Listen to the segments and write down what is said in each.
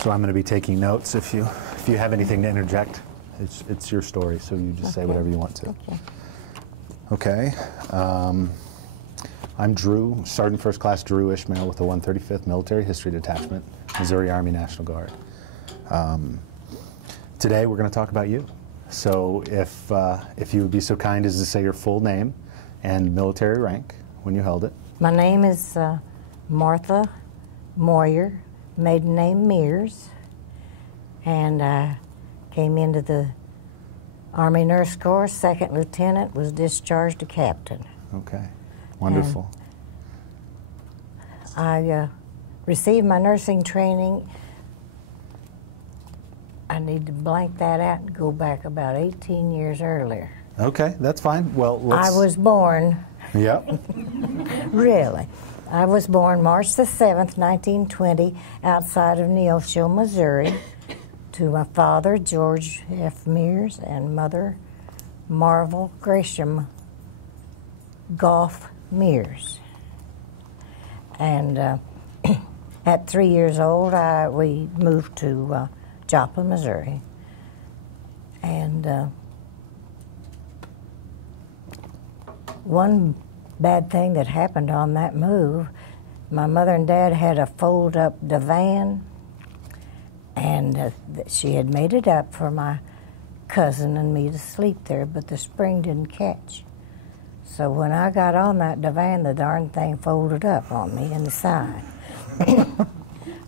So I'm going to be taking notes. If you have anything to interject, it's your story, so you just say whatever you want to. Okay. I'm Drew, Sergeant First Class Drew Ishmael with the 135th Military History Detachment, Missouri Army National Guard. Today we're going to talk about you. So if you would be so kind as to say your full name and military rank when you held it. My name is Martha Moyer, maiden name Meers, and I came into the Army Nurse Corps, second lieutenant, was discharged to captain. Okay, wonderful. And I received my nursing training. I need to blank that out and go back about 18 years earlier. Okay, that's fine. Well, I was born. Yep. Really. I was born March the 7th, 1920, outside of Neosho, Missouri, to my father, George F. Meers, and mother, Marvel Gresham Goff Meers. And at 3 years old, we moved to Joplin, Missouri. And one bad thing that happened on that move, my mother and dad had a fold-up divan, and she had made it up for my cousin and me to sleep there, but the spring didn't catch. So when I got on that divan, the darn thing folded up on me inside.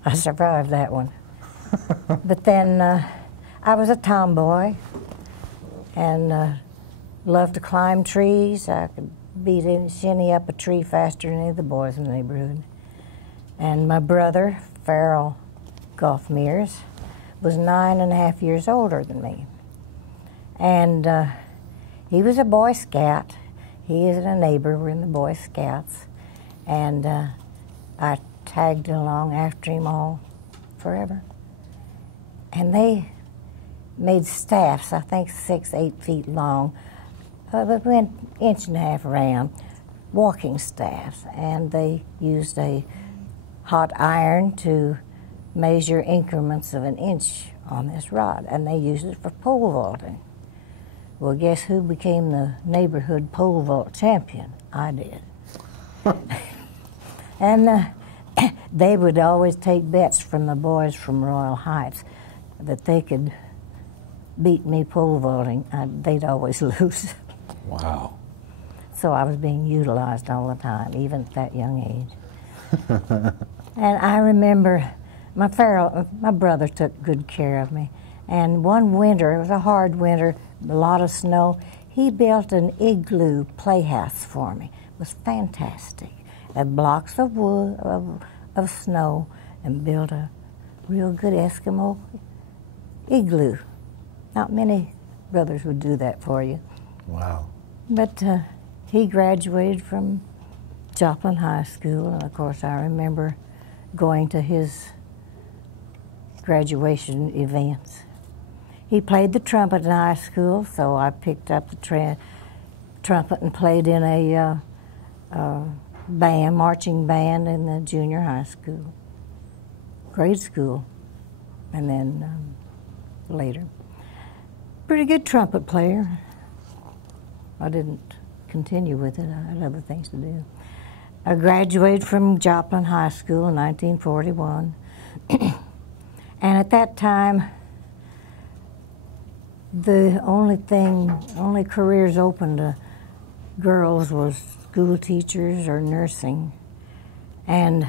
I survived that one. But then I was a tomboy and loved to climb trees. I could beat any shinny up a tree faster than any of the boys in the neighborhood. And my brother, Farrell Goff Meers, was 9.5 years older than me. And he was a Boy Scout. He is a neighbor. We're in the Boy Scouts. And I tagged along after him all forever. And they made staffs, I think 6, 8 feet long, but went 1.5 inches around, walking staffs. And they used a hot iron to measure increments of 1 inch on this rod, and they used it for pole vaulting. Well, guess who became the neighborhood pole vault champion? I did. And they would always take bets from the boys from Royal Heights that they could beat me pole vaulting. They'd always lose. Wow. So I was being utilized all the time, even at that young age. And I remember my brother took good care of me. And one winter, it was a hard winter, a lot of snow, he built an igloo playhouse for me. It was fantastic. Had blocks of wood, of snow, and built a real good Eskimo igloo. Not many brothers would do that for you. Wow. But he graduated from Joplin High School, and of course I remember going to his graduation events. He played the trumpet in high school, so I picked up the trumpet and played in a marching band in the junior high school, grade school, and then later. Pretty good trumpet player. I didn't continue with it. I had other things to do. I graduated from Joplin High School in 1941. And at that time, the only careers open to girls was school teachers or nursing. And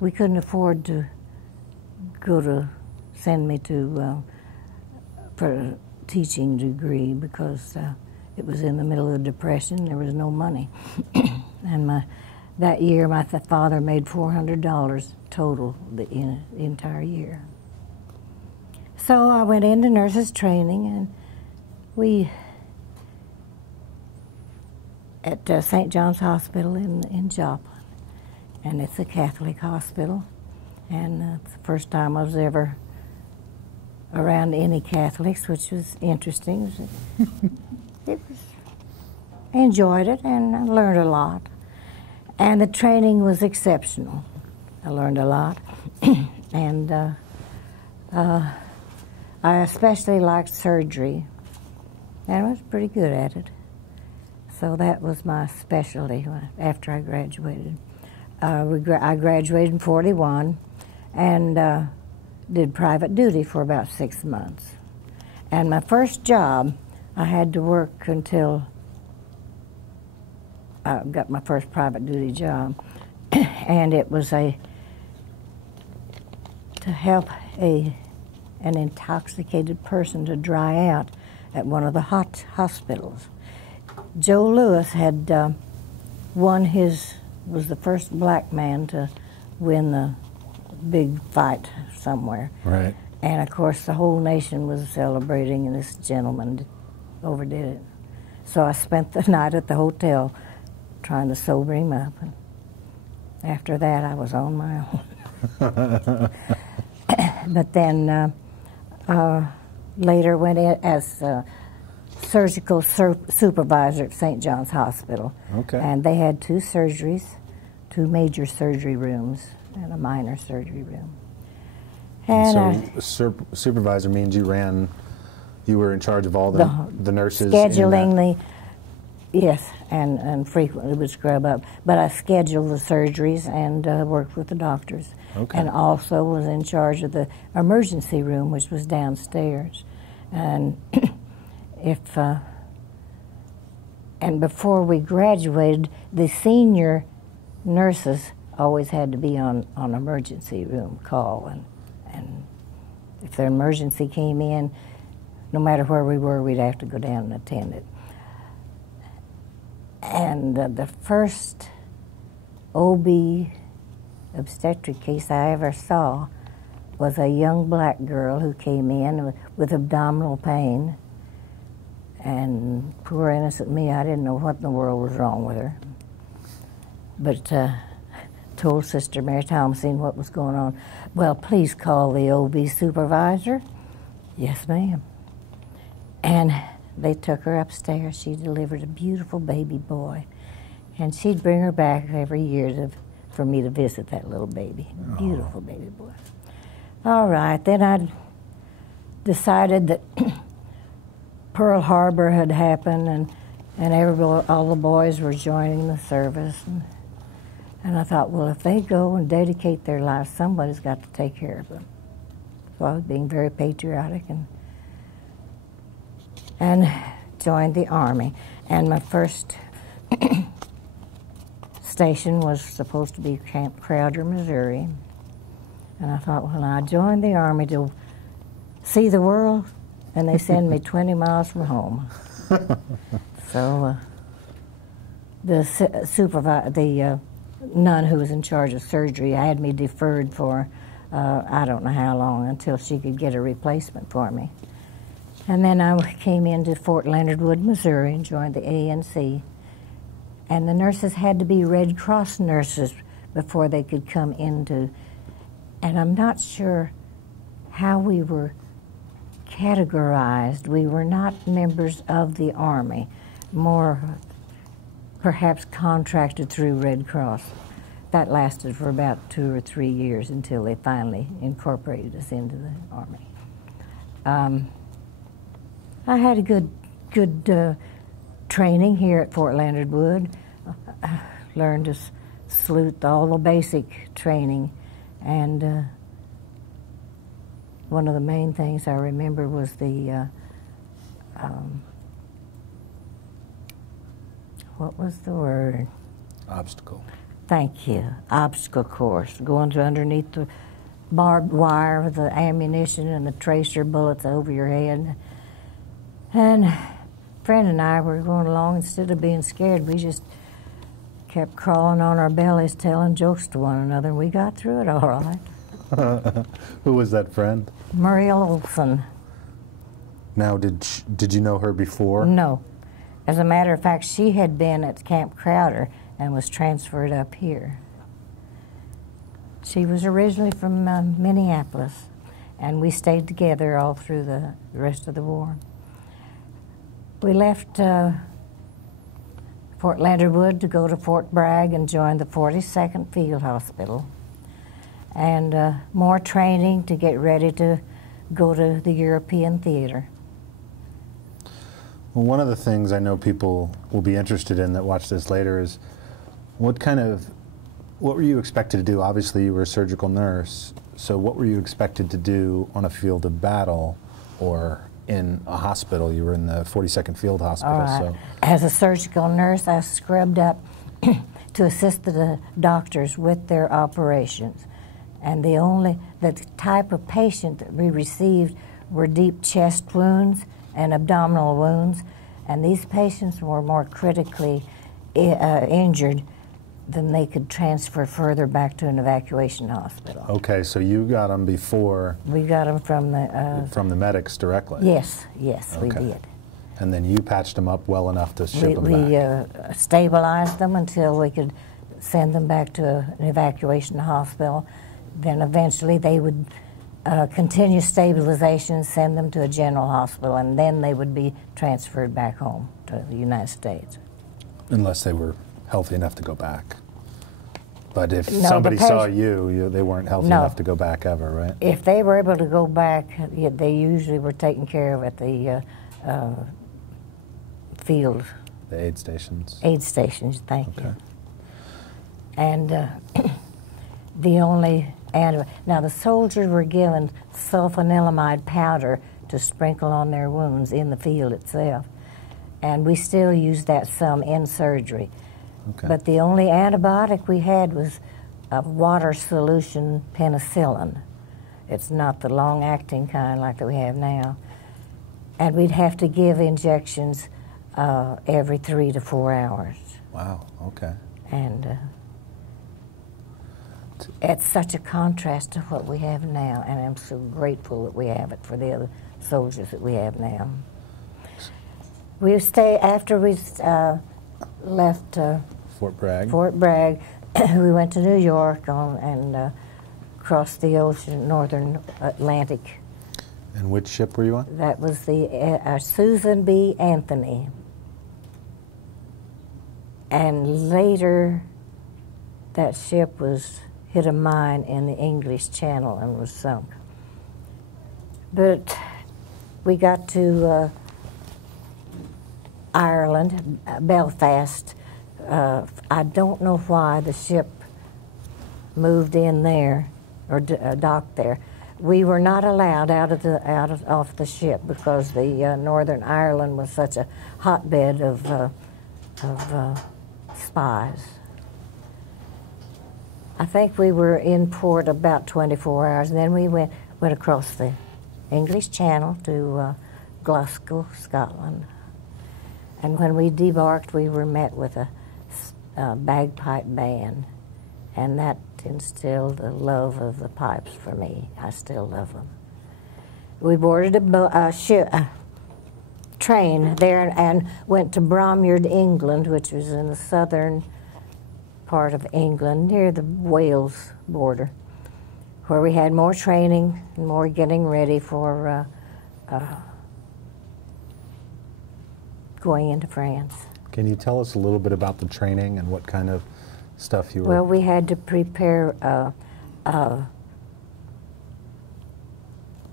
we couldn't afford to send me for a teaching degree because it was in the middle of the Depression. There was no money. And that year, my father made $400 total the entire year. So I went into nurses training, and we, at St. John's Hospital in Joplin, and it's a Catholic hospital, and it's the first time I was ever around any Catholics, which was interesting. I enjoyed it, and I learned a lot. And the training was exceptional. I learned a lot. And I especially liked surgery, and I was pretty good at it. So that was my specialty after I graduated. I graduated in '41 and did private duty for about 6 months. And my first job, I had to work until I got my first private duty job, and it was to help an intoxicated person to dry out at one of the hospitals. Joe Lewis had was the first black man to win the big fight somewhere. Right. And of course the whole nation was celebrating, and this gentleman overdid it. So I spent the night at the hotel trying to sober him up. And after that I was on my own. But then later went in as surgical supervisor at St. John's Hospital. Okay. And they had 2 surgeries, 2 major surgery rooms and a minor surgery room. And so supervisor means you were in charge of all the nurses? Scheduling yes, and frequently would scrub up. But I scheduled the surgeries and worked with the doctors. Okay. And also was in charge of the emergency room, which was downstairs. And and before we graduated, the senior nurses always had to be on emergency room call, and if the emergency came in, no matter where we were, we'd have to go down and attend it. And the first OB obstetric case I ever saw was a young black girl who came in with abdominal pain. And poor innocent me, I didn't know what in the world was wrong with her. But told Sister Mary Thomasine what was going on. Well, please call the OB supervisor. Yes, ma'am. And they took her upstairs. She delivered a beautiful baby boy. And she'd bring her back every year for me to visit that little baby. Beautiful baby boy. All right, then I decided that Pearl Harbor had happened, and all the boys were joining the service. And I thought, well, if they go and dedicate their lives, somebody's got to take care of them. So I was being very patriotic and joined the Army. And my first station was supposed to be Camp Crowder, Missouri. And I thought, well, I joined the Army to see the world, and they send me 20 miles from home. So the nun who was in charge of surgery had me deferred for I don't know how long, until she could get a replacement for me. And then I came into Fort Leonard Wood, Missouri, and joined the ANC. And the nurses had to be Red Cross nurses before they could come into, and I'm not sure how we were categorized. We were not members of the Army, more perhaps contracted through Red Cross. That lasted for about 2 or 3 years until they finally incorporated us into the Army. I had a good training here at Fort Leonard Wood. I learned to salute, all the basic training, and one of the main things I remember was the what was the word? Obstacle. Thank you. Obstacle course. Going to underneath the barbed wire with the ammunition and the tracer bullets over your head. And a friend and I were going along. Instead of being scared, we just kept crawling on our bellies, telling jokes to one another, and we got through it all right. Who was that friend? Muriel Olson. Now, did you know her before? No. As a matter of fact, she had been at Camp Crowder and was transferred up here. She was originally from Minneapolis, and we stayed together all through the rest of the war. We left Fort Leonard Wood to go to Fort Bragg and join the 42nd Field Hospital. And more training to get ready to go to the European theater. Well, one of the things I know people will be interested in that watch this later is what were you expected to do? Obviously, you were a surgical nurse, so what were you expected to do on a field of battle or in a hospital? You were in the 42nd Field Hospital. All right. So. As a surgical nurse, I scrubbed up to assist the doctors with their operations. And the type of patient that we received were deep chest wounds and abdominal wounds, and these patients were more critically injured than they could transfer further back to an evacuation hospital. Okay, so you got them before... We got them from the... from the medics directly? Yes, Okay. we did. And then you patched them up well enough to ship them back? We stabilized them until we could send them back to an evacuation hospital. Then eventually they would continue stabilization, send them to a general hospital, and then they would be transferred back home to the United States. Unless they were healthy enough to go back. But if somebody saw you, they weren't healthy enough to go back ever, right? If they were able to go back, they usually were taken care of at the field. The aid stations? Aid stations, thank you. And the only... Now, the soldiers were given sulfanilamide powder to sprinkle on their wounds in the field itself. And we still use that some in surgery. Okay. But the only antibiotic we had was a water solution penicillin. It's not the long-acting kind like that we have now. And we'd have to give injections every 3 to 4 hours. Wow, okay. And it's such a contrast to what we have now, and I'm so grateful that we have it for the other soldiers that we have now. We stay after we left Fort Bragg. Fort Bragg. We went to New York and crossed the ocean, northern Atlantic. And which ship were you on? That was the Susan B. Anthony. And later, that ship hit a mine in the English Channel and was sunk. But we got to Ireland, Belfast. I don't know why the ship moved in there or docked there. We were not allowed off the ship because the Northern Ireland was such a hotbed of spies. I think we were in port about 24 hours, and then we went across the English Channel to Glasgow, Scotland. And when we debarked, we were met with a bagpipe band, and that instilled a love of the pipes for me. I still love them. We boarded a train there and went to Bromyard, England, which was in the southern part of England, near the Wales border, where we had more training and more getting ready for going into France. Can you tell us a little bit about the training and what kind of stuff you were... Well, we had to prepare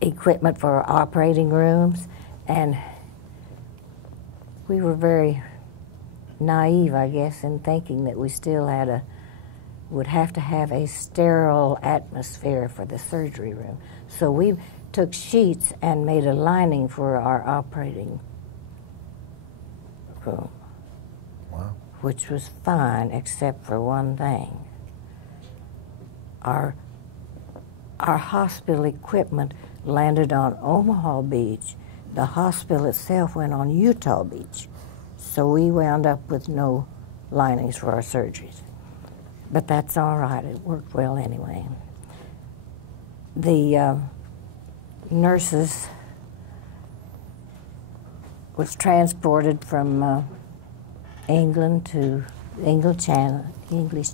equipment for our operating rooms, and we were very naive, I guess, in thinking that we still would have to have a sterile atmosphere for the surgery room. So we took sheets and made a lining for our operating room. Wow. Which was fine, except for one thing. Our hospital equipment landed on Omaha Beach. The hospital itself went on Utah Beach. So we wound up with no linings for our surgeries. But that's all right, it worked well anyway. The nurses was transported from England to English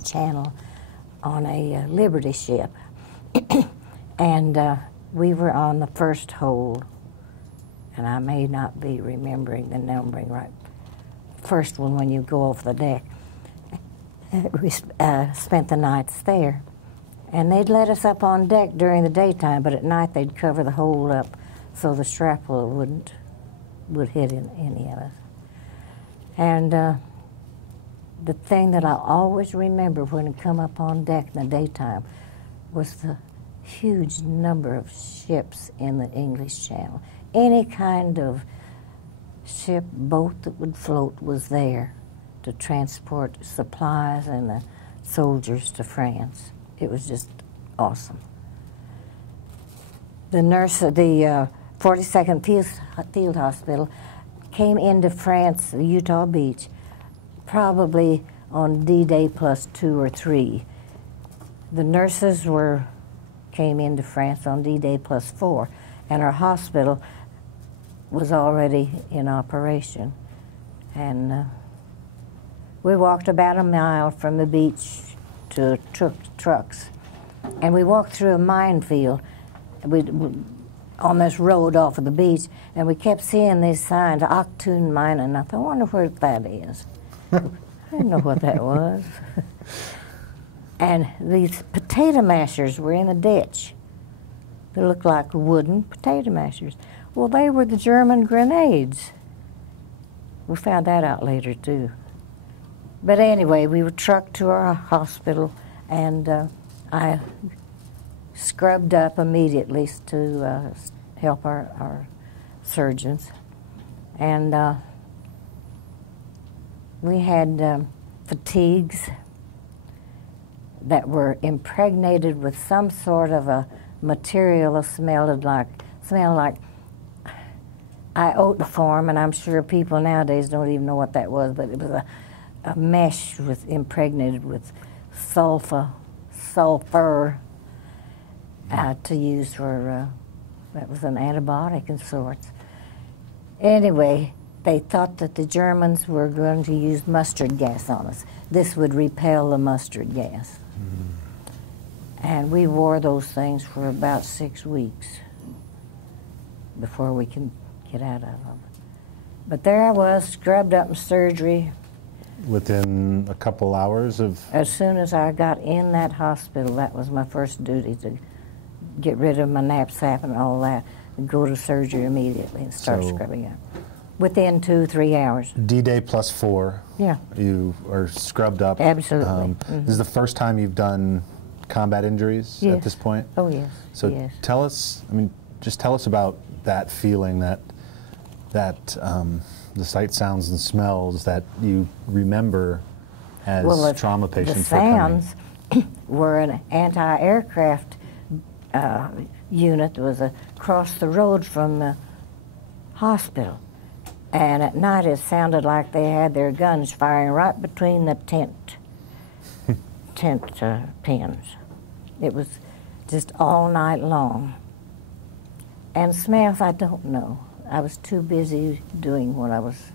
Channel on a Liberty ship. And we were on the first hold, and I may not be remembering the numbering right. First one when you go off the deck. We spent the nights there. And they'd let us up on deck during the daytime, but at night they'd cover the hold up so the shrapnel would hit any of us. And the thing that I always remember when I come up on deck in the daytime was the huge number of ships in the English Channel. Any kind of ship, boat that would float was there to transport supplies and the soldiers to France. It was just awesome. The nurse at the 42nd Field Hospital came into France, Utah Beach, probably on D-Day +2 or 3. The nurses came into France on D-Day +4, and our hospital was already in operation. And we walked about a mile from the beach to trucks, and we walked through a minefield on this road off of the beach, and we kept seeing these signs, Octoon Mine, and I thought, I wonder where that is. I didn't know what that was. And these potato mashers were in a ditch. They looked like wooden potato mashers. Well, they were the German grenades. We found that out later, too. But anyway, we were trucked to our hospital, and I scrubbed up immediately to help our surgeons. And we had fatigues that were impregnated with some sort of a material that smelled like iodoform, and I'm sure people nowadays don't even know what that was, but it was a mesh impregnated with sulfur to use for, that was an antibiotic of sorts. Anyway, they thought that the Germans were going to use mustard gas on us. This would repel the mustard gas. And we wore those things for about 6 weeks before we could get out of them. But there I was, scrubbed up in surgery. Within a couple hours of? As soon as I got in that hospital, that was my first duty, to get rid of my knapsack and all that, and go to surgery immediately and start scrubbing up. Within 2-3 hours. D-Day +4. Yeah. You are scrubbed up. Absolutely. This is the first time you've done combat injuries at this point? Oh, yes. So yes. Tell us, just tell us about that feeling, that the sight, sounds, and smells that you remember as trauma patients. The sounds were an anti-aircraft unit that was across the road from the hospital. And at night it sounded like they had their guns firing right between the tent pins. It was just all night long. And smells, I don't know. I was too busy doing what I was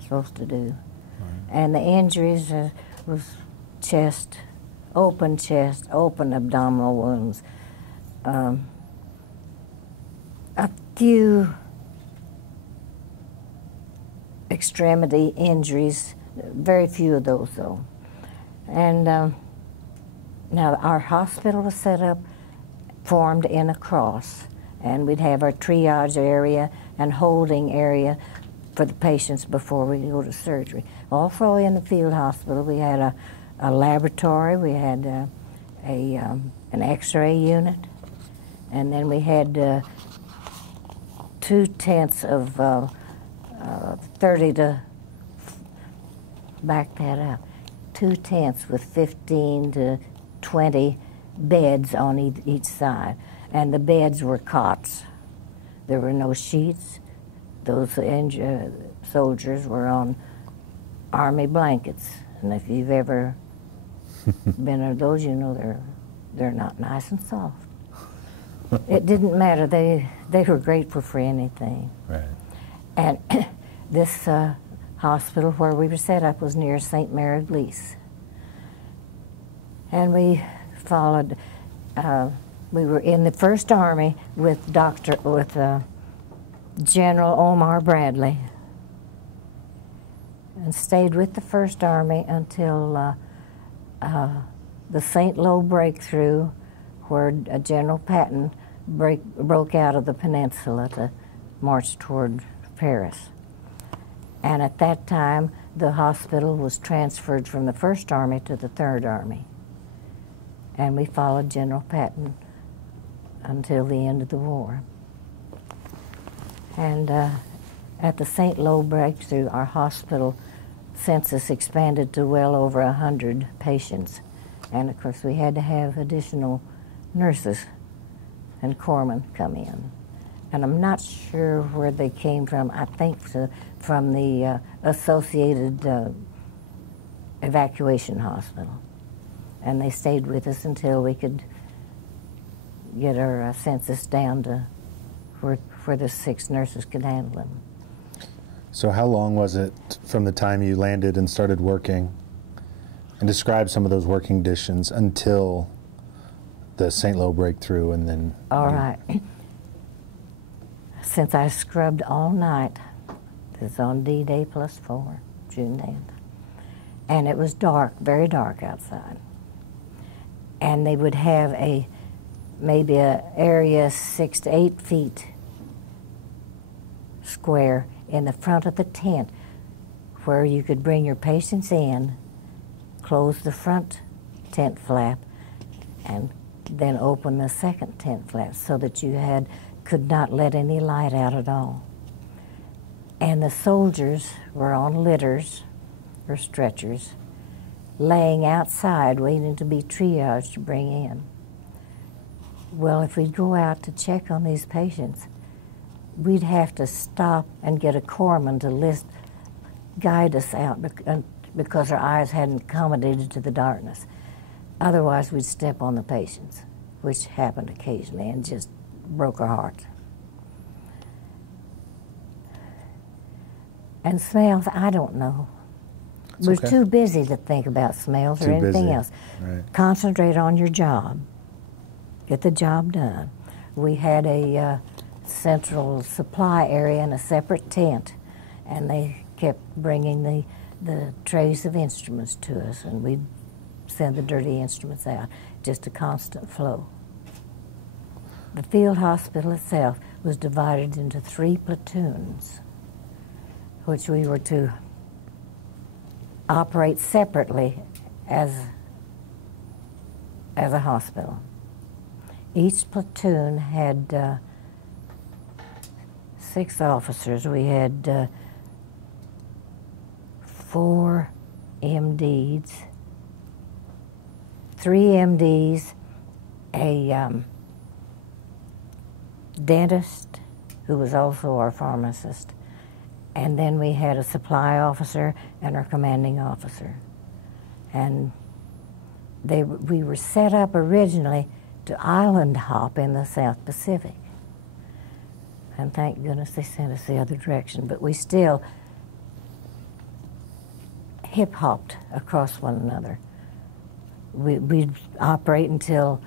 supposed to do. Right. And the injuries was open abdominal wounds, a few extremity injuries, very few of those though. And now our hospital was set up, formed in a cross, and we'd have our triage area and holding area for the patients before we go to surgery. Also in the field hospital we had a laboratory, we had an x-ray unit, and then we had 2 tents of 2 tents with 15 to 20 beds on each side, and the beds were cots. There were no sheets. Those soldiers were on army blankets, and if you've ever been on those, you know they're not nice and soft. It didn't matter. They were grateful for anything. Right. And this hospital where we were set up was near St. Mary Glees. And we followed, we were in the First Army with General Omar Bradley, and stayed with the First Army until the St. Lo breakthrough, where General Patton broke out of the peninsula to march toward Paris. And at that time, the hospital was transferred from the 1st Army to the 3rd Army. And we followed General Patton until the end of the war. And at the St. Lo breakthrough, our hospital census expanded to well over 100 patients. And of course, we had to have additional nurses and corpsmen come in. And I'm not sure where they came from. I think from the Associated Evacuation Hospital. And they stayed with us until we could get our census down to where the 6 nurses could handle them. So how long was it from the time you landed and started working, and describe some of those working conditions, until the St. Lo breakthrough, and then... All right. Since I scrubbed all night, this is on D-Day +4, June 10th, and it was dark, very dark outside. And they would have maybe an area 6 to 8 feet square in the front of the tent where you could bring your patients in, close the front tent flap, and then open the second tent flap so that you could not let any light out at all. And the soldiers were on litters or stretchers, laying outside waiting to be triaged to bring in. Well, if we'd go out to check on these patients, we'd have to stop and get a corpsman to guide us out because our eyes hadn't accommodated to the darkness. Otherwise, we'd step on the patients, which happened occasionally and just broke our hearts. And smells, I don't know. We're too busy to think about smells or anything else. Right. Concentrate on your job. Get the job done. We had a central supply area in a separate tent, and they kept bringing the trays of instruments to us, and we'd send the dirty instruments out. Just a constant flow. The field hospital itself was divided into 3 platoons, which we were to operate separately as a hospital. Each platoon had 6 officers. We had 4 MDs, 3 MDs, a dentist who was also our pharmacist, and then we had a supply officer and our commanding officer. And we were set up originally to island hop in the South Pacific. And thank goodness they sent us the other direction, but we still hip-hopped across one another. We'd operate until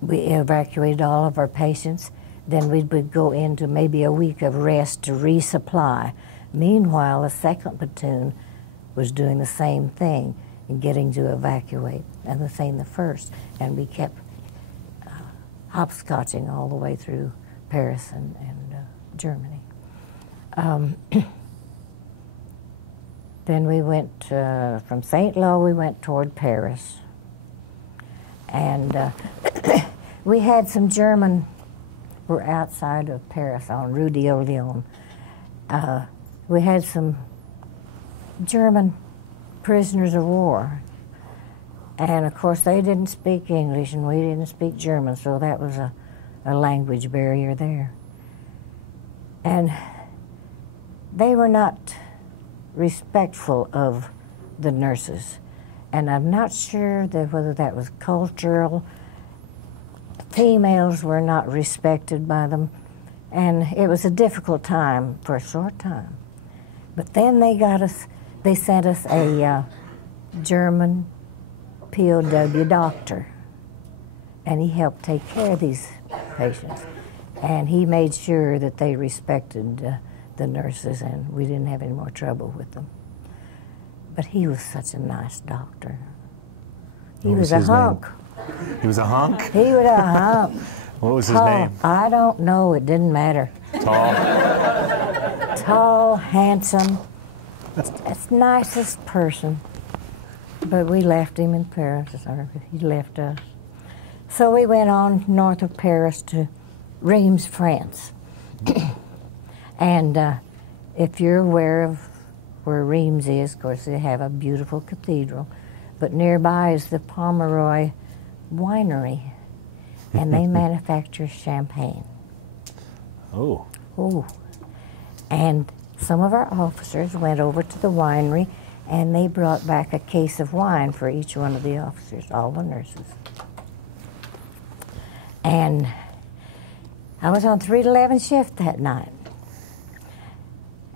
we evacuated all of our patients. Then we would go into maybe a week of rest to resupply. Meanwhile, the 2nd platoon was doing the same thing and getting to evacuate, and the same the 1st. And we kept hopscotching all the way through Paris and Germany. Then we went from St. Lo, we went toward Paris. And we had some German, we're outside of Paris on Rue d'Orléans. We had some German prisoners of war. And of course they didn't speak English and we didn't speak German, so that was a language barrier there. And they were not respectful of the nurses. And I'm not sure whether that was cultural. Females were not respected by them. And it was a difficult time for a short time. But then they sent us a German POW doctor. And he helped take care of these patients. And he made sure that they respected the nurses, and we didn't have any more trouble with them. But he was such a nice doctor. He was a hunk. He was a hunk? He was a hunk. What was his Tall. name? I don't know. It didn't matter. Tall. Tall, handsome, that's the nicest person. But we left him in Paris, or he left us. So we went on north of Paris to Reims, France. And if you're aware of where Reims is, of course, they have a beautiful cathedral. But nearby is the Pomeroy Winery, and they manufacture champagne. Oh. Ooh. And some of our officers went over to the winery, and they brought back a case of wine for each one of the officers, all the nurses. And I was on 3 to 11 shift that night.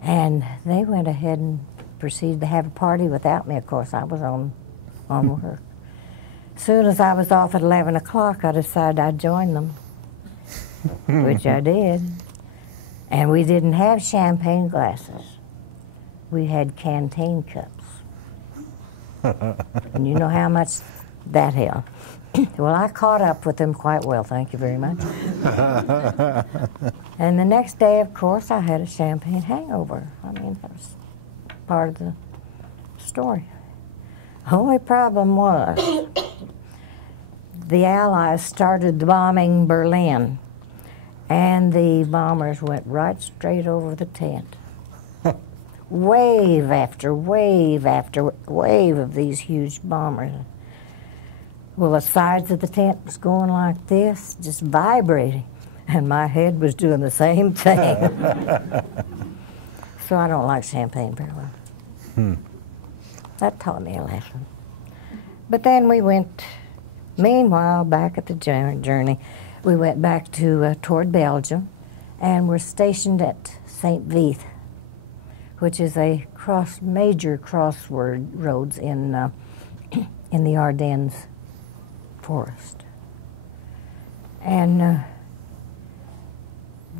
And they went ahead and proceeded to have a party without me. Of course, I was on work. As soon as I was off at 11 o'clock, I decided I'd join them, which I did. And we didn't have champagne glasses. We had canteen cups. And you know how much that held. Well, I caught up with them quite well, thank you very much. And the next day, of course, I had a champagne hangover. I mean, that was part of the story. Only problem was the Allies started bombing Berlin, and the bombers went right straight over the tent. Wave after wave after wave of these huge bombers. Well, the sides of the tent was going like this, just vibrating, and my head was doing the same thing. So I don't like champagne very well. That taught me a lesson. But then we went, meanwhile, back at the journey, we went back to toward Belgium, and we're stationed at St. Vith, which is a major crossroads in the Ardennes forest. And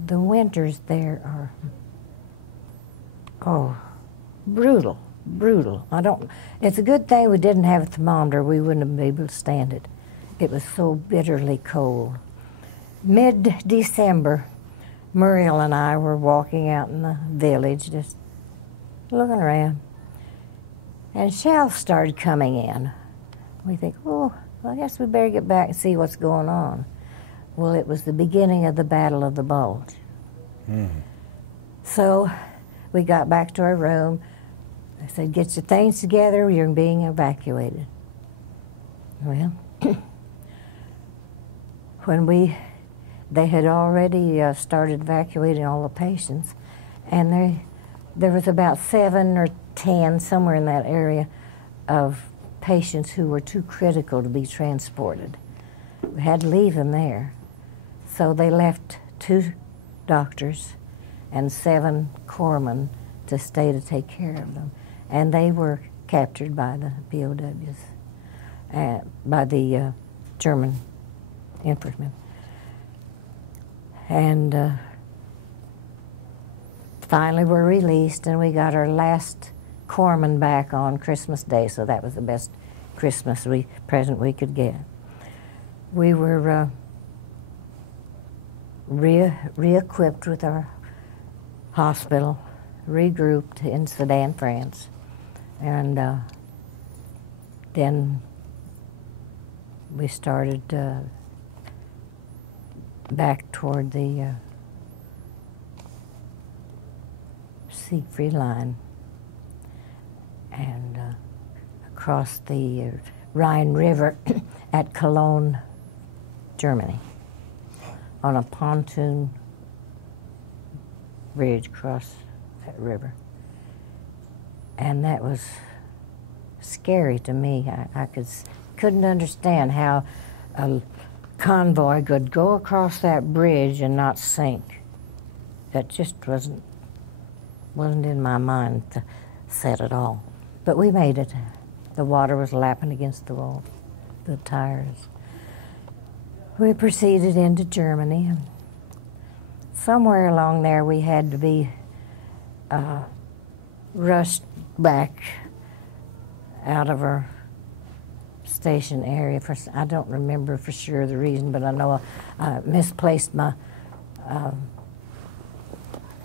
the winters there are, brutal. It's a good thing we didn't have a thermometer. We wouldn't have been able to stand it. It was so bitterly cold. Mid-December, Muriel and I were walking out in the village, just looking around, and shells started coming in. We think, oh, well, I guess we better get back and see what's going on. Well, it was the beginning of the Battle of the Bulge. So we got back to our room. I said, get your things together, you're being evacuated. Well, when they had already started evacuating all the patients, and there was about 7 or 10, somewhere in that area, of patients who were too critical to be transported. We had to leave them there. So they left 2 doctors and 7 corpsmen to stay to take care of them. And they were captured by the POWs, by the German infantrymen. And finally were released, and we got our last corpsman back on Christmas Day, so that was the best Christmas present we could get. We were re-equipped with our hospital, regrouped in Sedan, France, and then we started back toward the Siegfried Line and across the Rhine River at Cologne, Germany, on a pontoon bridge across that river. And that was scary to me. I couldn't understand how a convoy could go across that bridge and not sink. That just wasn't in my mind set at all. But we made it. The water was lapping against the wall, the tires. We proceeded into Germany, and somewhere along there we had to be rushed back out of our station area. I don't remember for sure the reason, but I know I misplaced my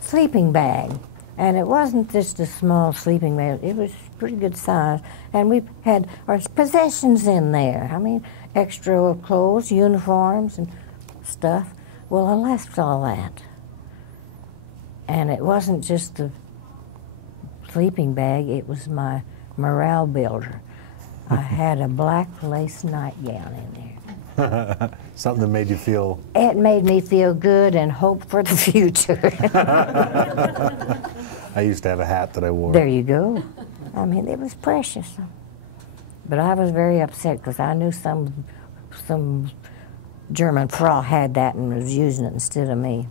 sleeping bag. And it wasn't just a small sleeping bag, it was pretty good size. And we had our possessions in there. I mean, extra clothes, uniforms, and stuff. Well, I left all that. And it wasn't just the sleeping bag, it was my morale builder. I had a black lace nightgown in there. Something that made you feel... It made me feel good and hope for the future. I used to have a hat that I wore. There you go. I mean, it was precious. But I was very upset because I knew some German Frau had that and was using it instead of me.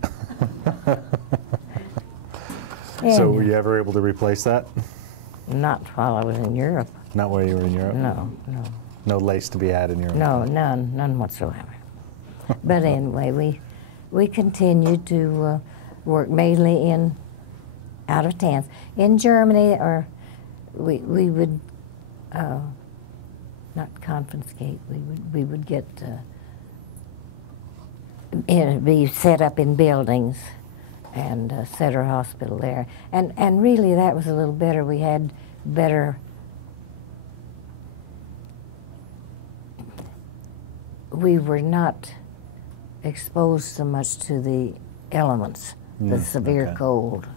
So were you ever able to replace that? Not while I was in Europe. Not while you were in Europe? No, no. No lace to be had in Europe? No, none whatsoever. But anyway, we continued to work mainly out of towns. In Germany, or we would not confiscate. We would get be set up in buildings and set our hospital there. And really, that was a little better. We had better. We were not exposed so much to the elements, the severe cold.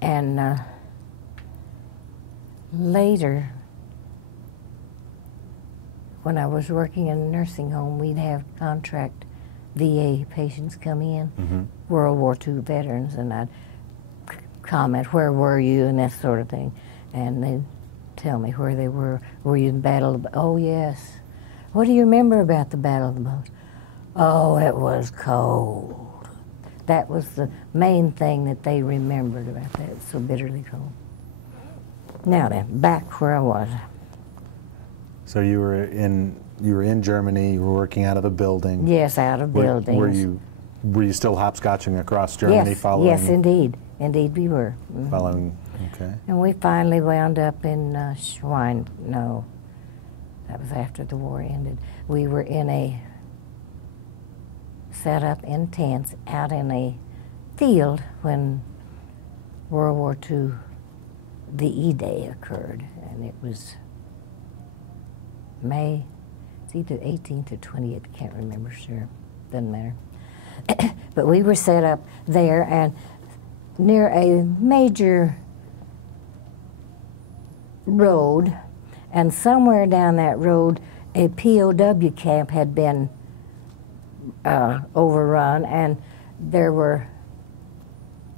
And later, when I was working in a nursing home, we'd have contract VA patients come in, World War II veterans, and I'd comment, where were you, and that sort of thing. And they'd tell me where they were. Were you in the Battle of, oh yes. What do you remember about the Battle of the Bulge? Oh, it was cold. That was the main thing that they remembered about that. It was so bitterly cold. Now then, back where I was. So you were in Germany. You were working out of a building. Yes, out of buildings. Were you still hopscotching across Germany? Yes, following? yes, indeed, indeed we were. Following, okay. And we finally wound up in no, that was after the war ended. We were set up in tents out in a field when World War II, the E-Day occurred, and it was May, it's either 18th or 20th, I can't remember, sure, doesn't matter. But we were set up there and near a major road, and somewhere down that road a POW camp had been overrun, and there were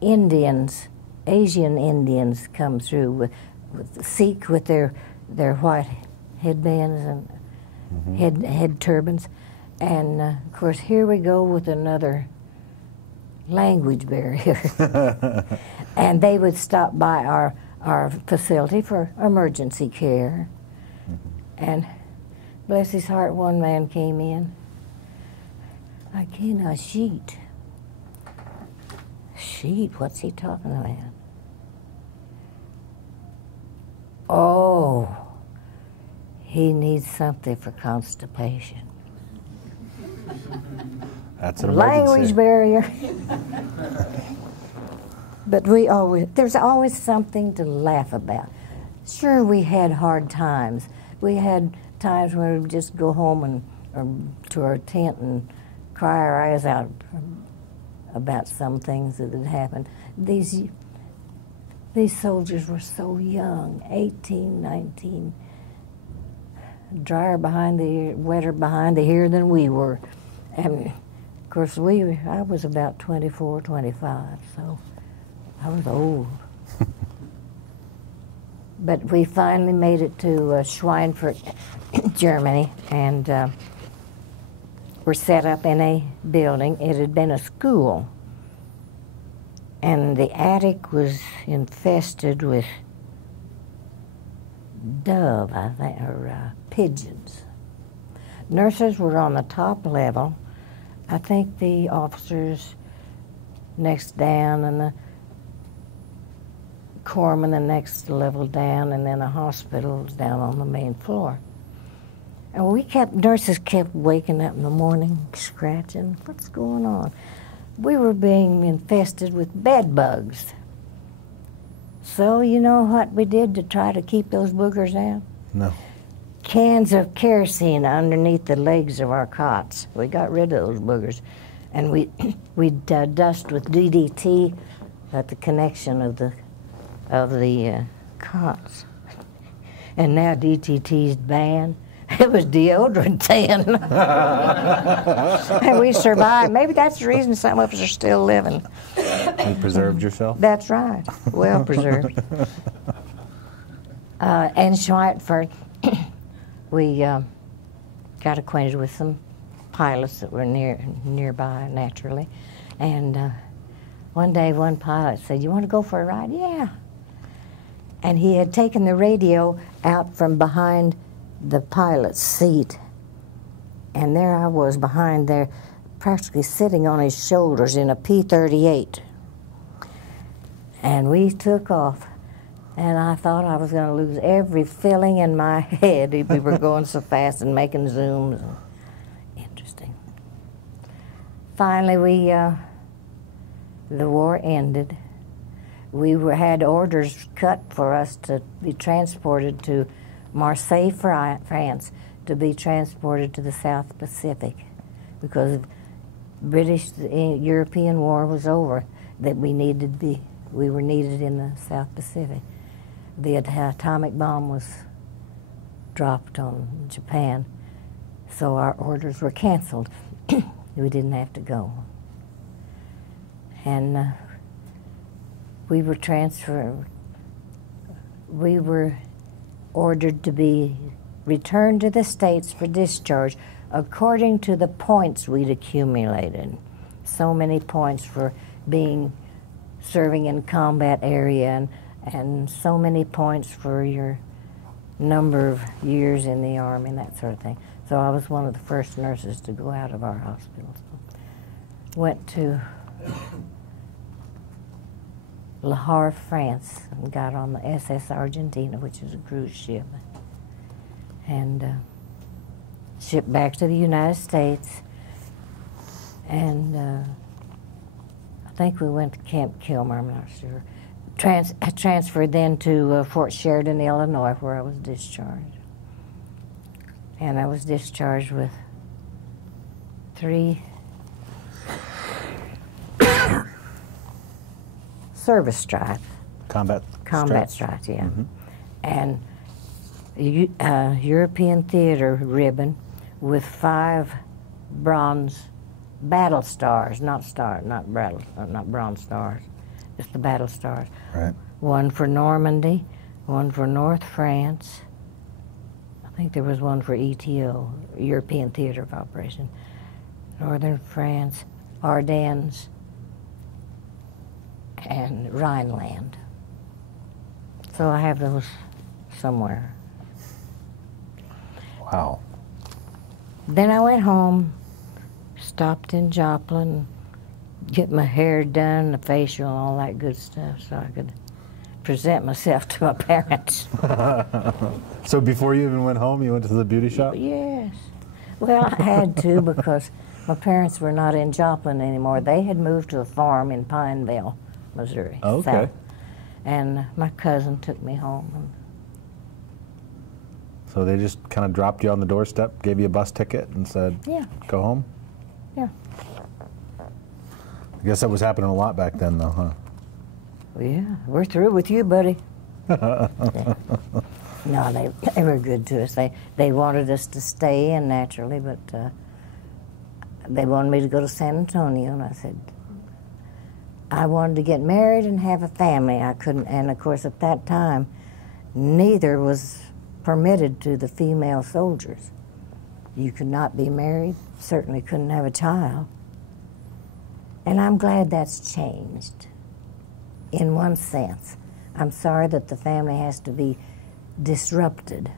Indians, Asian Indians come through with Sikh with their white headbands and head turbans. And of course, here we go with another language barrier. And they would stop by our facility for emergency care. And bless his heart, one man came in. I cannot sheet. Sheet? What's he talking about? Oh, he needs something for constipation. That's an emergency. Language barrier. But there's always something to laugh about. Sure, we had hard times. We had times when we'd just go home to our tent and cry our eyes out about some things that had happened. These soldiers were so young, 18, 19, drier behind the ear, wetter behind the ear than we were. And of course, I was about 24, 25, so I was old. But we finally made it to Schweinfurt, Germany, and were set up in a building. It had been a school, and the attic was infested with dove, I think, or pigeons. Nurses were on the top level. I think the officers next down, and corpsman the next level down, and then a hospital was down on the main floor. And nurses kept waking up in the morning, scratching. What's going on? We were being infested with bed bugs. So you know what we did to try to keep those boogers out? No. Cans of kerosene underneath the legs of our cots. We got rid of those boogers. And we'd dust with DDT at the connection of the cots. And now DDT's banned. It was deodorant then. And we survived. Maybe that's the reason some of us are still living. You preserved yourself? That's right. Well preserved. In Schweitfurt, we got acquainted with some pilots that were nearby, naturally. And one day, one pilot said, "You want to go for a ride?" "Yeah." And he had taken the radio out from behind the pilot's seat. And there I was behind there, practically sitting on his shoulders in a P-38. And we took off. And I thought I was going to lose every feeling in my head. We were going so fast and making zooms. Interesting. Finally, the war ended. We had orders cut for us to be transported to Marseille, France, to be transported to the South Pacific, because the European war was over, that we were needed in the South Pacific. The atomic bomb was dropped on Japan, so our orders were canceled. We didn't have to go. And we were transferred. We were ordered to be returned to the States for discharge according to the points we'd accumulated. So many points for serving in combat area, and so many points for your number of years in the Army and that sort of thing. So I was one of the first nurses to go out of our hospital. Went to Le Havre, France, and got on the SS Argentina, which is a cruise ship, and shipped back to the United States. And I think we went to Camp Kilmer, I'm not sure. Transferred then to Fort Sheridan, Illinois, where I was discharged. And I was discharged with 3 service stripes. Combat stripes, yeah. Mm-hmm. And a European theater ribbon with 5 bronze battle stars, not bronze stars, just the battle stars. Right. One for Normandy, one for North France. I think there was one for ETO, European Theater of Operation. Northern France, Ardennes, and Rhineland. So I have those somewhere. Wow. Then I went home, stopped in Joplin, get my hair done, the facial, and all that good stuff, so I could present myself to my parents. So before you even went home, you went to the beauty shop? Yes. Well, I had to, because my parents were not in Joplin anymore. They had moved to a farm in Pineville, Missouri. Oh, okay. South. And my cousin took me home. So they just kind of dropped you on the doorstep, gave you a bus ticket, and said, "Yeah, go home?" Yeah. I guess that was happening a lot back then, though, huh? Well, yeah, we're through with you, buddy. Yeah. No, they were good to us. They wanted us to stay in, naturally, but they wanted me to go to San Antonio, and I said, I wanted to get married and have a family. I couldn't, and of course at that time, neither was permitted to the female soldiers. You could not be married, certainly couldn't have a child. And I'm glad that's changed, in one sense. I'm sorry that the family has to be disrupted,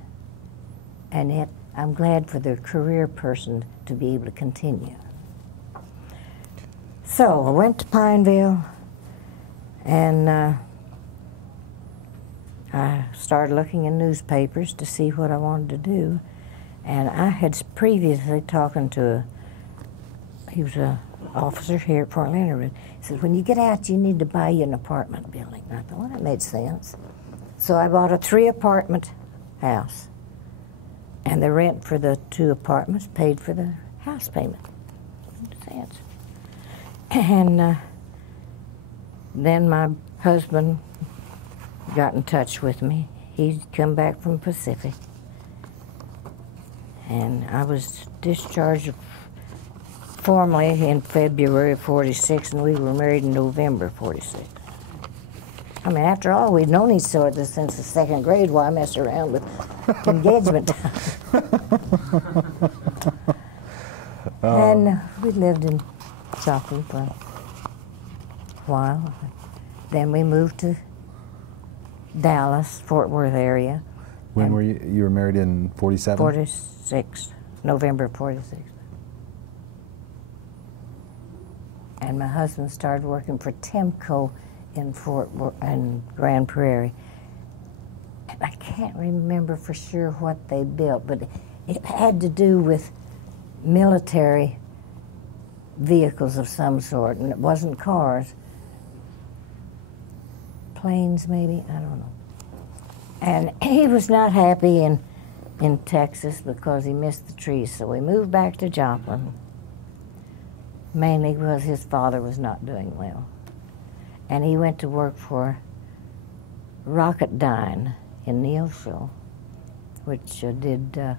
and yet I'm glad for the career person to be able to continue. So I went to Pineville, and I started looking in newspapers to see what I wanted to do. And I had previously talking to he was an officer here at Fort Leonard Wood. He said, when you get out, you need to buy you an apartment building. And I thought, well, that made sense. So I bought a 3-apartment house. And the rent for the 2 apartments paid for the house payment. Made sense. And then my husband got in touch with me. He'd come back from Pacific. And I was discharged formally in February of '46, and we were married in November of '46. I mean, after all, we'd known each other since the 2nd grade. Why mess around with engagement? And we lived in Joplin for a while. Then we moved to Dallas, Fort Worth area. When were you? You were married in '47? '46, November of '46. And my husband started working for Temco in Grand Prairie. And I can't remember for sure what they built, but it had to do with military vehicles of some sort, and it wasn't cars. Planes, maybe? I don't know. And he was not happy in Texas because he missed the trees, so we moved back to Joplin, mainly because his father was not doing well. And he went to work for Rocketdyne in Neosho, which did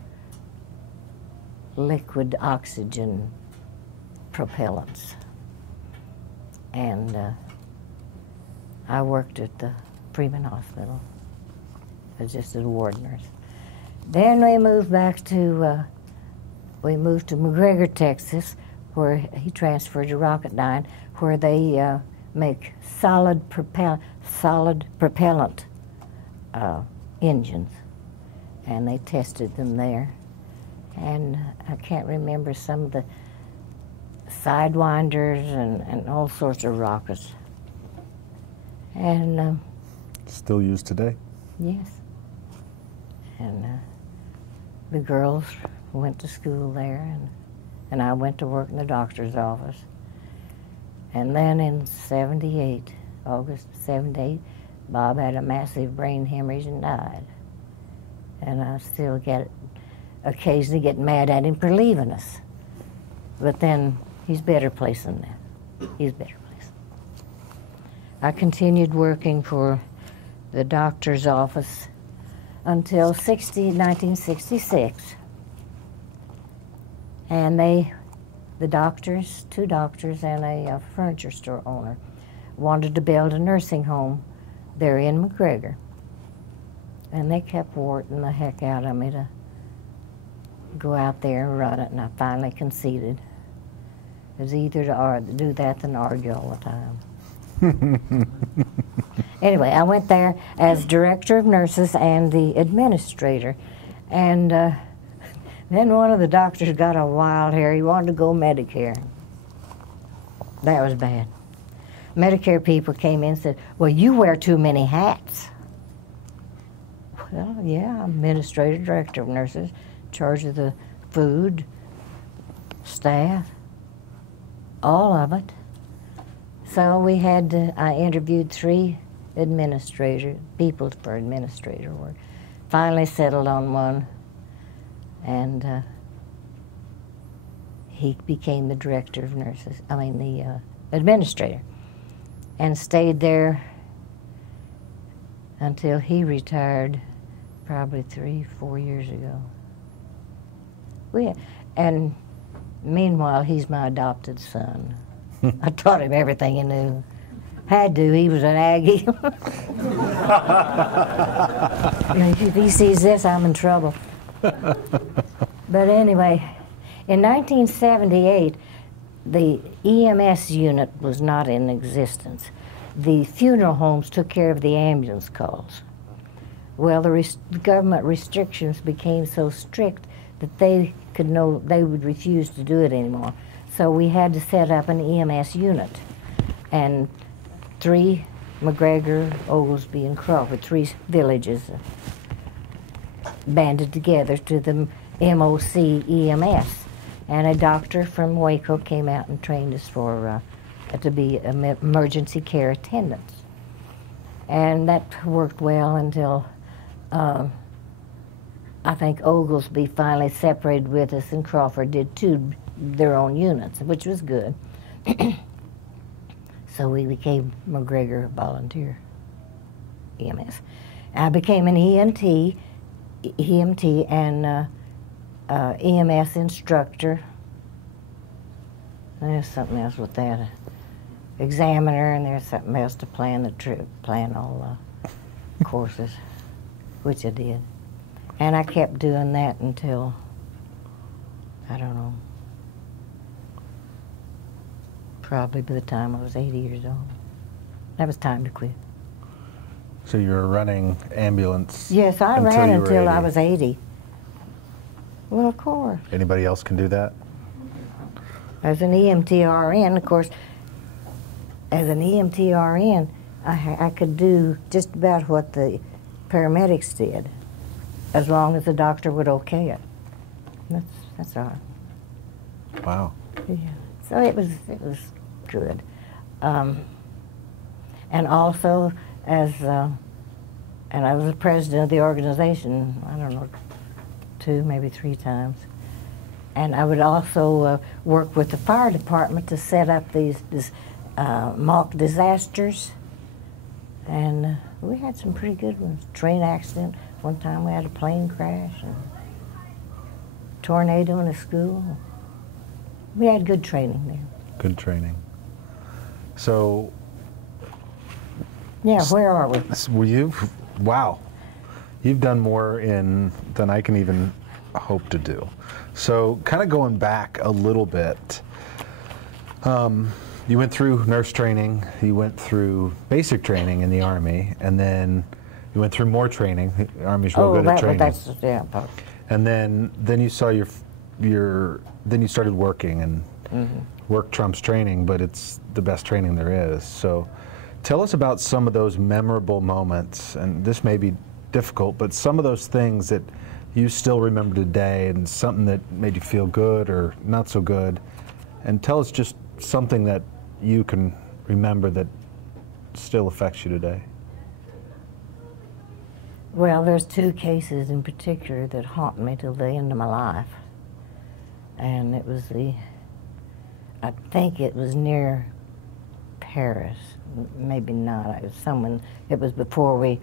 liquid oxygen propellants. And I worked at the Freeman Hospital. I was just a ward nurse. Then we moved back to, McGregor, Texas, where he transferred to Rocketdyne, where they make solid propellant engines. And they tested them there. And I can't remember some of the sidewinders and all sorts of rockets. And still used today? Yes. And the girls went to school there, and I went to work in the doctor's office. And then in '78, August '78, Bob had a massive brain hemorrhage and died. And I still occasionally get mad at him for leaving us. But then he's better place than that. He's better place. I continued working for the doctor's office until 1966. And the doctors, 2 doctors and a furniture store owner, wanted to build a nursing home there in McGregor. And they kept warting the heck out of me to go out there and run it, and I finally conceded. It was either to do that than argue all the time. Anyway, I went there as director of nurses and the administrator. And then one of the doctors got a wild hair. He wanted to go Medicare. That was bad. Medicare people came in and said, well, you wear too many hats. Well, yeah, I'm administrator, director of nurses, in charge of the food, staff, all of it. So we had I interviewed 3 people for administrator work. Finally settled on one, and he became the director of nurses, the administrator, and stayed there until he retired probably 3-4 years ago. And meanwhile, he's my adopted son. I taught him everything he knew. Had to, he was an Aggie. If he sees this, I'm in trouble. But anyway, in 1978, the EMS unit was not in existence. The funeral homes took care of the ambulance calls. Well, the government restrictions became so strict that they would refuse to do it anymore. So we had to set up an EMS unit. And 3 McGregor, Oglesby, and Crawford, 3 villages banded together to the MOC EMS. And a doctor from Waco came out and trained us for to be emergency care attendants. And that worked well until I think Oglesby finally separated with us, and Crawford did too, their own units, which was good. So we became McGregor Volunteer EMS. I became an EMT and EMS instructor. There's something else with that. Examiner, and there's something else to plan the trip, plan all courses, which I did. And I kept doing that until, I don't know, probably by the time I was 80 years old. That was time to quit. So you were running ambulance? Yes, I ran until 80. I was 80. Well, of course. Anybody else can do that? As an EMT RN, of course, as an EMT RN, I could do just about what the paramedics did, as long as the doctor would okay it. That's all right. Wow. Yeah. So it was good. And also, as and I was the president of the organization, I don't know, 2, maybe 3 times. And I would also work with the fire department to set up these mock disasters. And we had some pretty good ones. Train accident. One time we had a plane crash. And tornado in a school. We had good training there. Good training. So... Yeah, where are we? Were you? Wow. You've done more than I can even hope to do. So kind of going back a little bit, you went through nurse training, you went through basic training in the Army, and then you went through more training. The Army's real good at training. Yeah. And then you saw then you started working, and work trumps training, but it's the best training there is. So tell us about some of those memorable moments, and this may be difficult, but some of those things that you still remember today, and something that made you feel good or not so good. And tell us just something that you can remember that still affects you today. Well, there's 2 cases in particular that haunt me till the end of my life. And it was I think it was near Paris, maybe not. It was before we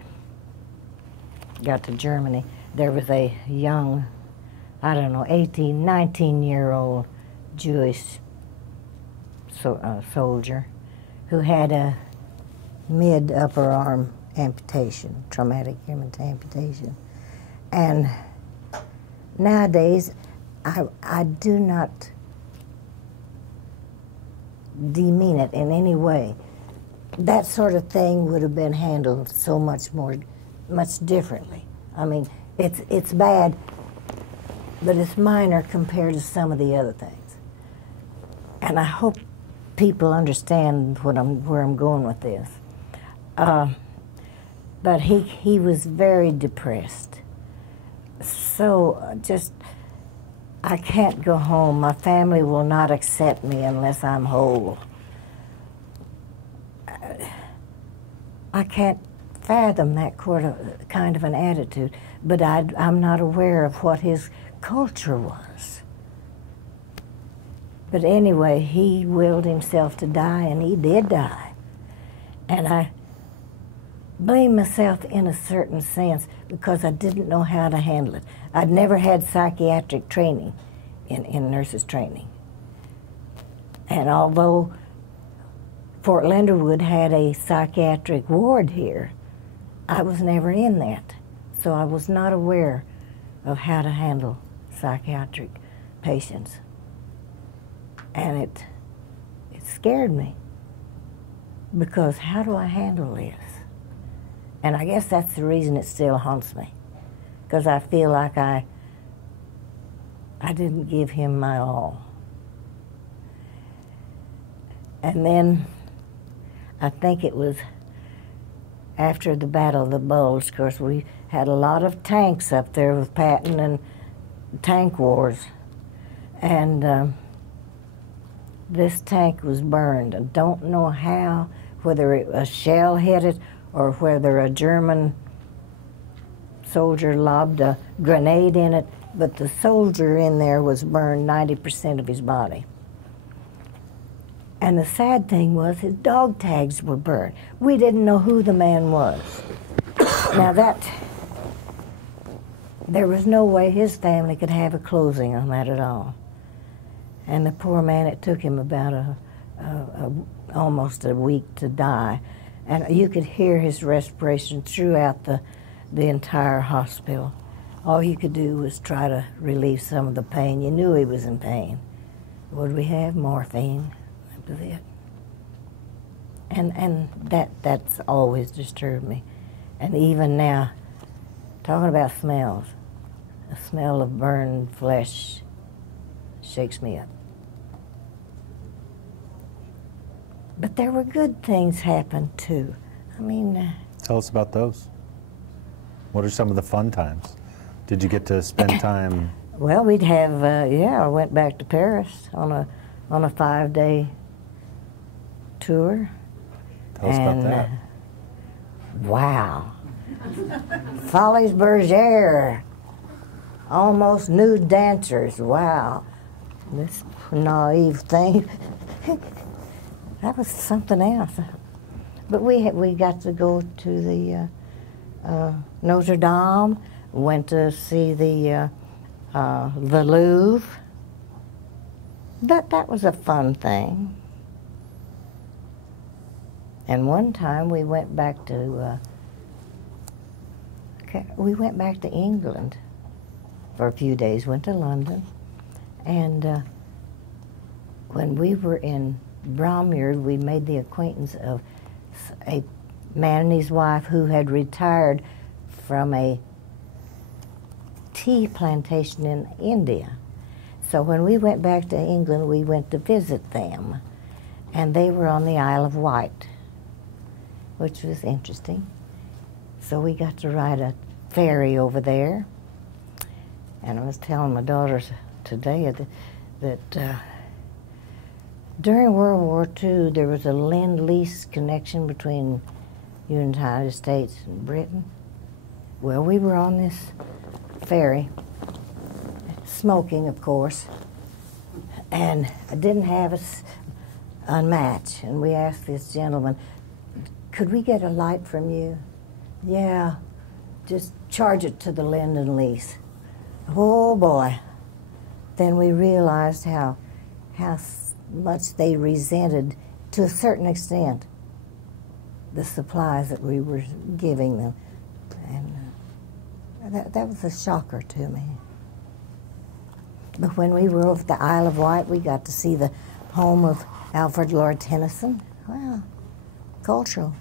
got to Germany. There was a young, I don't know, 18, 19-year-old Jewish soldier who had a mid-upper arm amputation, traumatic amputation. And nowadays, I do not demean it in any way. That sort of thing would have been handled so much differently. I mean, it's bad, but it's minor compared to some of the other things. And I hope people understand where I'm going with this. But he was very depressed. So just, I can't go home. My family will not accept me unless I'm whole. I can't fathom that kind of an attitude, but I'm not aware of what his culture was. But anyway, he willed himself to die, and he did die. And I blame myself in a certain sense because I didn't know how to handle it. I'd never had psychiatric training in nurses training. And although Fort Leonard Wood had a psychiatric ward here, I was never in that. So I was not aware of how to handle psychiatric patients. And it scared me, because how do I handle this? And I guess that's the reason it still haunts me, because I feel like I didn't give him my all. And then I think it was after the Battle of the Bulge. Of course, we had a lot of tanks up there with Patton and tank wars. And this tank was burned. I don't know how, whether a shell hit it or whether a German soldier lobbed a grenade in it, but the soldier in there was burned 90% of his body. And the sad thing was his dog tags were burned. We didn't know who the man was. Now there was no way his family could have a closing on that at all. And the poor man, it took him about almost a week to die. And you could hear his respiration throughout the entire hospital. All you could do was try to relieve some of the pain. You knew he was in pain. Would we have morphine? That was it. And that's always disturbed me. And even now, talking about smells, the smell of burned flesh shakes me up. But there were good things happened too. I mean... Tell us about those. What are some of the fun times? Did you get to spend time? Well, we'd have, I went back to Paris on a 5-day tour. Tell us about that. Wow. Folies Bergère. Almost nude dancers. Wow. This naive thing. That was something else. But we got to go to the Notre Dame, went to see the Louvre. That was a fun thing. And one time we went back to England for a few days. Went to London, and when we were in Bromyard, we made the acquaintance of a man and his wife who had retired from a tea plantation in India. So when we went back to England, we went to visit them, and they were on the Isle of Wight, which was interesting. So we got to ride a ferry over there, and I was telling my daughters today that during World War II, there was a Lend-Lease connection between the United States and Britain. Well, we were on this ferry, smoking, of course, and I didn't have a match, and we asked this gentleman, could we get a light from you? Yeah, just charge it to the Lend-Lease. Oh, boy. Then we realized how much they resented, to a certain extent, the supplies that we were giving them. And that was a shocker to me. But when we were over at the Isle of Wight, we got to see the home of Alfred Lord Tennyson. Wow, cultural.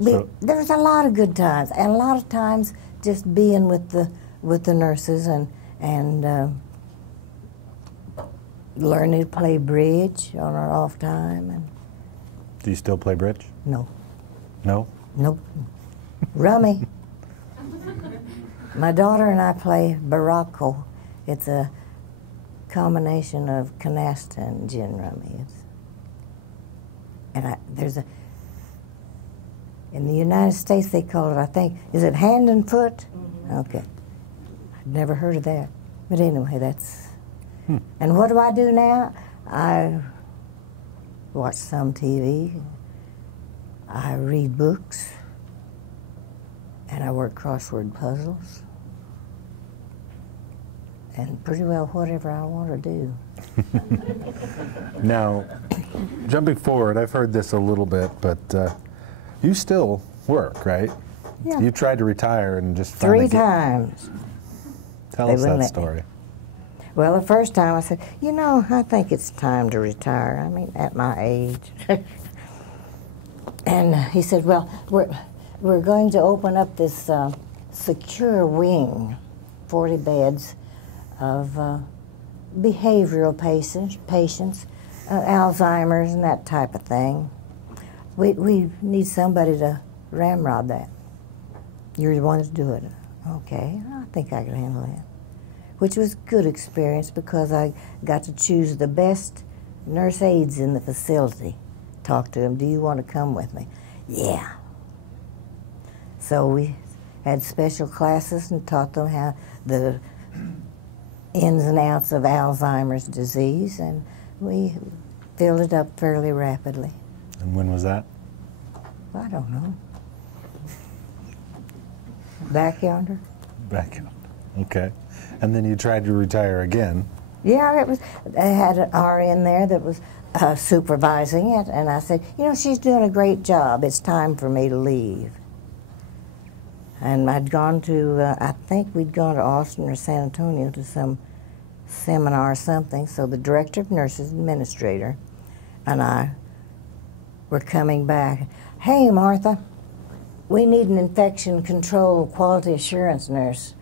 There was a lot of good times, and a lot of times just being with the nurses and learning to play bridge on our off time. And do you still play bridge? No. No? Nope. Rummy. My daughter and I play barocco. It's a combination of canasta and gin rummy. In the United States they call it, I think, is it hand and foot? Mm-hmm. Okay. I'd never heard of that. But anyway, that's... And what do I do now? I watch some TV, I read books, and I work crossword puzzles, and pretty well whatever I want to do. Now, jumping forward, I've heard this a little bit, but you still work, right? Yeah. You tried to retire and just 3 times. Tell us that story. Well, the first time I said, you know, I think it's time to retire. I mean, at my age. And he said, well, we're going to open up this secure wing, 40 beds of behavioral patients, Alzheimer's and that type of thing. We need somebody to ramrod that. You're the one that's doing it. Okay, I think I can handle that. Which was a good experience because I got to choose the best nurse aides in the facility. Talk to them, do you want to come with me? Yeah. So we had special classes and taught them how the ins and outs of Alzheimer's disease, and we filled it up fairly rapidly. And when was that? I don't know. Back yonder? Back yonder. Okay. And then you tried to retire again. Yeah, it was. I had an RN there that was supervising it, and I said, you know, she's doing a great job. It's time for me to leave. And I'd gone to, I think we'd gone to Austin or San Antonio to some seminar or something, so the director of nurses administrator and I were coming back. Hey, Martha, we need an infection control quality assurance nurse.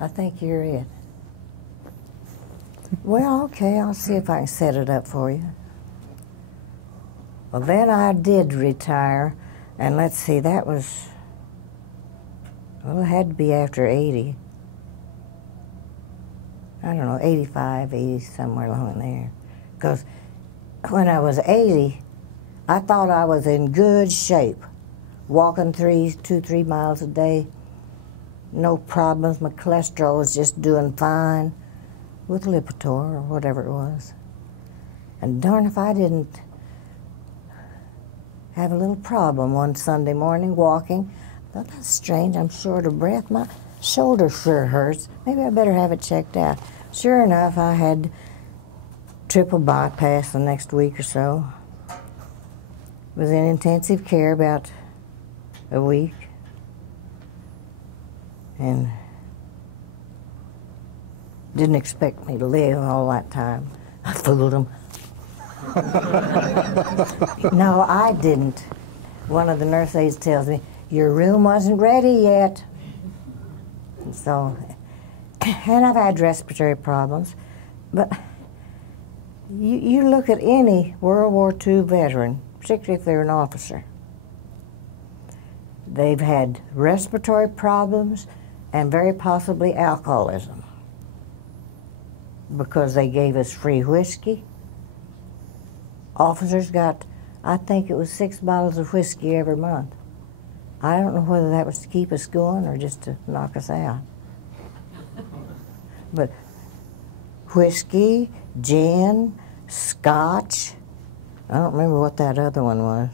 I think you're it. Well, okay, I'll see if I can set it up for you. Well, then I did retire, and let's see, that was, well, it had to be after 80. I don't know, 85, 80, somewhere along there. Because when I was 80, I thought I was in good shape. Walking 2-3 miles a day, no problems. My cholesterol was just doing fine with Lipitor or whatever it was. And darn if I didn't have a little problem one Sunday morning walking. I thought, that's strange, I'm short of breath. My shoulder sure hurts. Maybe I better have it checked out. Sure enough, I had triple bypass the next week or so. Was in intensive care about a week. And didn't expect me to live all that time. I fooled them. No, I didn't. One of the nurse aides tells me, your room wasn't ready yet. And so, and I've had respiratory problems, but you look at any World War II veteran, particularly if they're an officer, they've had respiratory problems and very possibly alcoholism because they gave us free whiskey. Officers got, I think it was 6 bottles of whiskey every month. I don't know whether that was to keep us going or just to knock us out. But whiskey, gin, scotch, I don't remember what that other one was.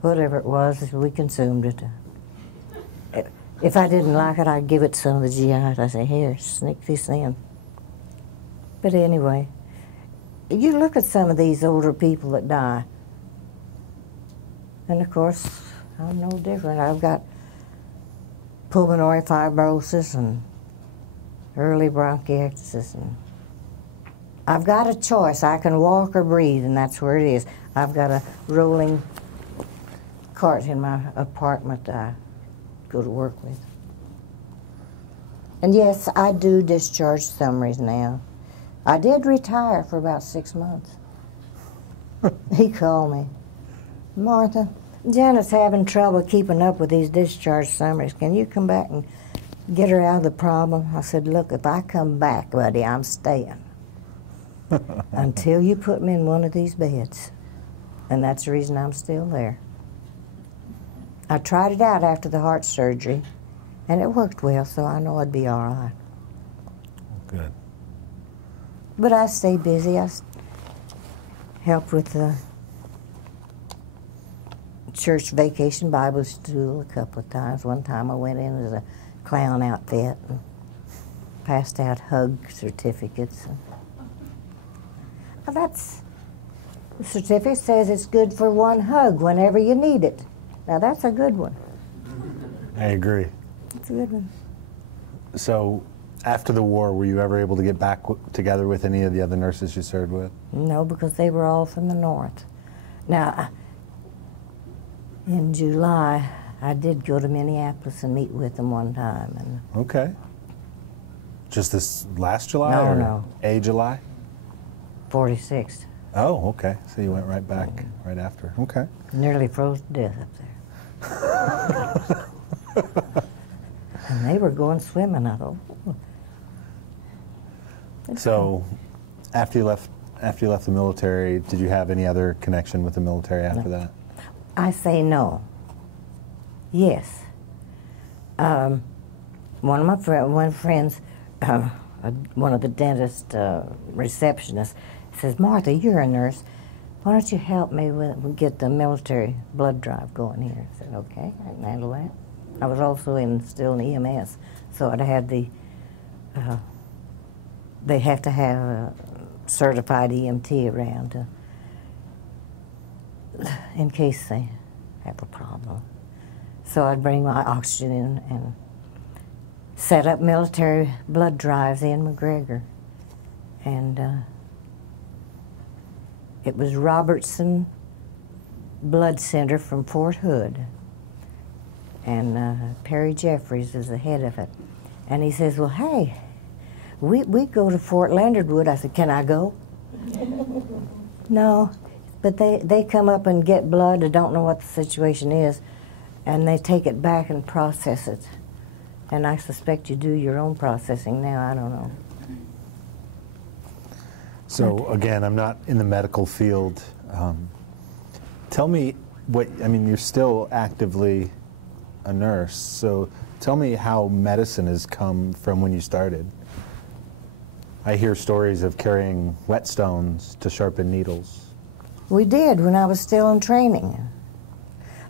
Whatever it was, we consumed it. If I didn't like it, I'd give it to some of the GIs. I'd say, here, sneak this in. But anyway, you look at some of these older people that die, and of course, I'm no different. I've got pulmonary fibrosis and early bronchiectasis. And I've got a choice. I can walk or breathe, and that's where it is. I've got a rolling cart in my apartment that I go to work with. And yes, I do discharge summaries now. I did retire for about 6 months. He called me, Martha, Janet's having trouble keeping up with these discharge summaries. Can you come back and get her out of the problem? I said, look, if I come back, buddy, I'm staying until you put me in one of these beds. And that's the reason I'm still there. I tried it out after the heart surgery, and it worked well, so I know I'd be all right. Good. But I stay busy. I help with the church vacation Bible school a couple of times. One time I went in as a clown outfit and passed out hug certificates. Well, the certificate says it's good for one hug whenever you need it. Now that's a good one. I agree. It's a good one. So, after the war, were you ever able to get back together with any of the other nurses you served with? No, because they were all from the north. Now, in July, I did go to Minneapolis and meet with them one time. And okay. Just this last July? No, or no. A July? 46th. Oh, okay. So you went right back right after. Okay. Nearly froze to death up there. And they were going swimming, I thought. So after you left the military, did you have any other connection with the military after that? I say no. Yes. One of my friends, one of the dentist receptionists, says, "Martha, you're a nurse. Why don't you help me get the military blood drive going here?" I said, "Okay, I can handle that." I was also still in EMS, so I had the. They have to have a certified EMT around in case they have a problem. So I'd bring my oxygen in and set up military blood drives in McGregor. And it was Robertson Blood Center from Fort Hood. And Perry Jeffries is the head of it. And he says, "Well, hey, we go to Fort Leonard Wood." I said, "Can I go?" "No, but they come up and get blood. I don't know what the situation is. And they take it back and process it. And I suspect you do your own processing now. I don't know." So again, I'm not in the medical field. Tell me you're still actively a nurse, so tell me how medicine has come from when you started. I hear stories of carrying whetstones to sharpen needles. We did when I was still in training.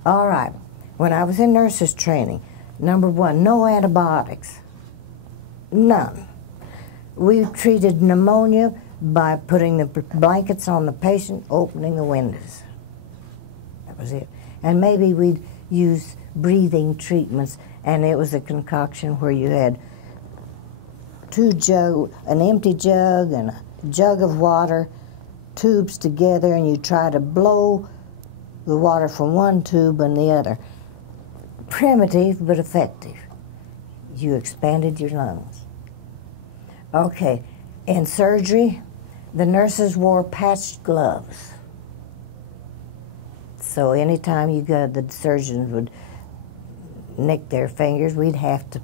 All right. When I was in nurses training, number one, no antibiotics. None. We treated pneumonia by putting the blankets on the patient, opening the windows. That was it. And maybe we'd use breathing treatments, and it was a concoction where you had an empty jug and a jug of water, tubes together, and you try to blow the water from one tube and the other. Primitive but effective. You expanded your lungs. Okay, in surgery, the nurses wore patched gloves. So anytime the surgeons would nick their fingers, we'd have to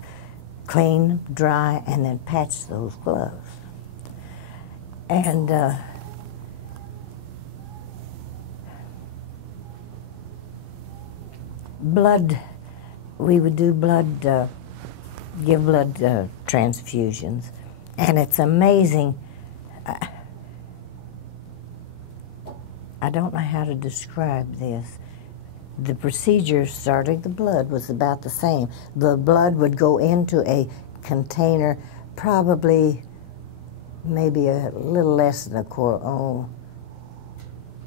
clean, dry, and then patch those gloves. And blood, we would do give blood transfusions. And it's amazing. I don't know how to describe this. The procedure starting the blood was about the same. The blood would go into a container, probably maybe a little less than a quart, a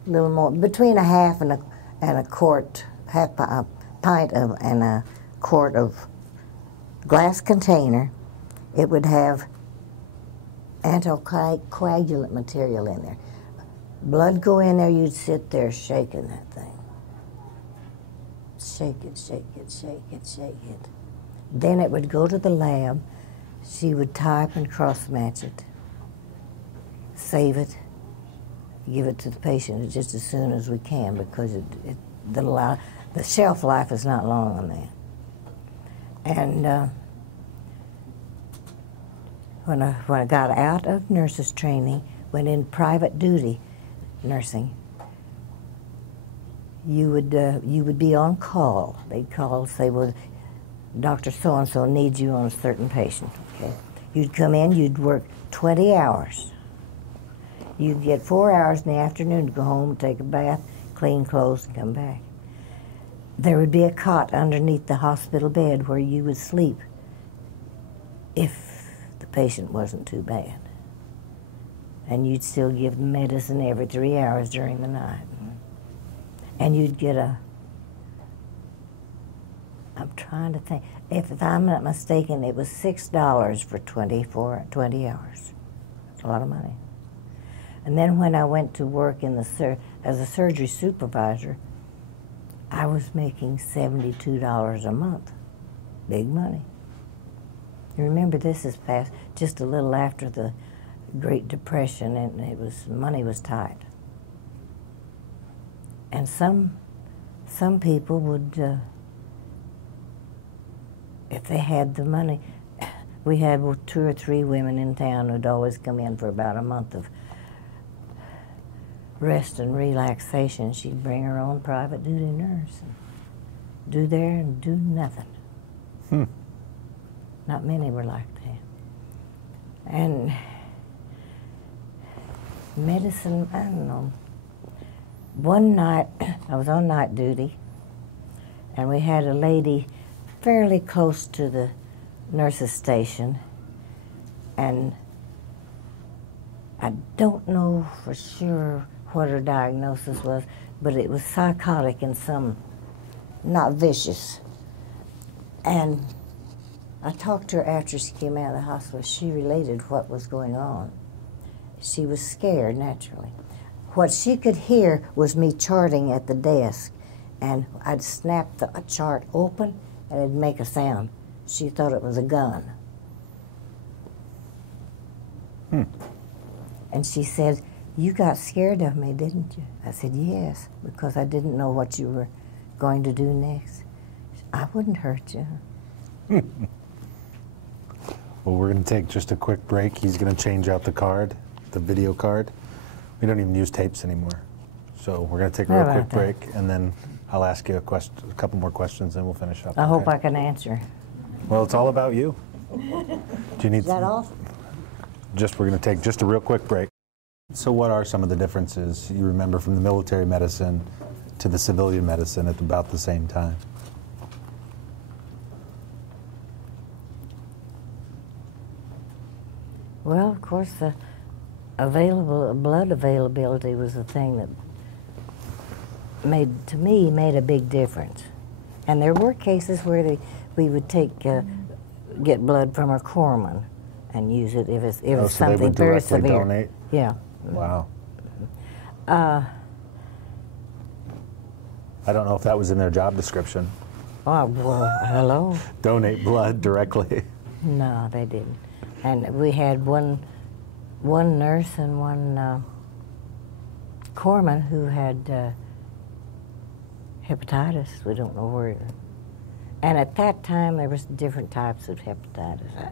little more, between a half and a quart, half a pint and a quart of glass container. It would have anticoagulant material in there. Blood go in there, you'd sit there shaking that thing. Shake it, shake it, shake it, shake it. Then it would go to the lab. She would type and cross-match it, save it, give it to the patient just as soon as we can, because the shelf life is not long on that. And when I got out of nurses training, went in private duty nursing, you would be on call. They'd call and say, "Well, Dr. So-and-so needs you on a certain patient." Okay. You'd come in, you'd work 20 hours. You'd get 4 hours in the afternoon to go home, take a bath, clean clothes, and come back. There would be a cot underneath the hospital bed where you would sleep if the patient wasn't too bad. And you'd still give them medicine every 3 hours during the night. And you'd get I'm trying to think, if I'm not mistaken, it was $6 for 20 hours. That's a lot of money. And then when I went to work as a surgery supervisor, I was making $72 a month. Big money. You remember, this is past just a little after the Great Depression, and money was tight. And some people would, if they had the money, we had 2 or 3 women in town who'd always come in for about a month of rest and relaxation. She'd bring her own private duty nurse and do there and do nothing. Not many were like that. And medicine, I don't know. One night, I was on night duty, and we had a lady fairly close to the nurse's station, and I don't know for sure what her diagnosis was, but it was psychotic and some, not vicious. And I talked to her after she came out of the hospital. She related what was going on. She was scared, naturally. What she could hear was me charting at the desk, and I'd snap the chart open, and it'd make a sound. She thought it was a gun. And she said, "You got scared of me, didn't you?" I said, "Yes, because I didn't know what you were going to do next." "I wouldn't hurt you." Well, we're going to take just a quick break. He's going to change out the card, the video card. We don't even use tapes anymore. So we're going to take a real quick break, and then I'll ask you a couple more questions, and we'll finish up. I hope I can answer. Well, it's all about you. Do you need? Is that all? We're going to take just a real quick break. So what are some of the differences you remember from the military medicine to the civilian medicine at about the same time? Well, of course, the blood availability was the thing that made a big difference. And there were cases where we would get blood from a corpsman and use it if it's so something very severe. They would directly donate? Yeah. Wow. I don't know if that was in their job description. Oh, well, hello? Donate blood directly. No, they didn't. And we had one nurse and one corpsman who had hepatitis. We don't know where. And at that time, there was different types of hepatitis.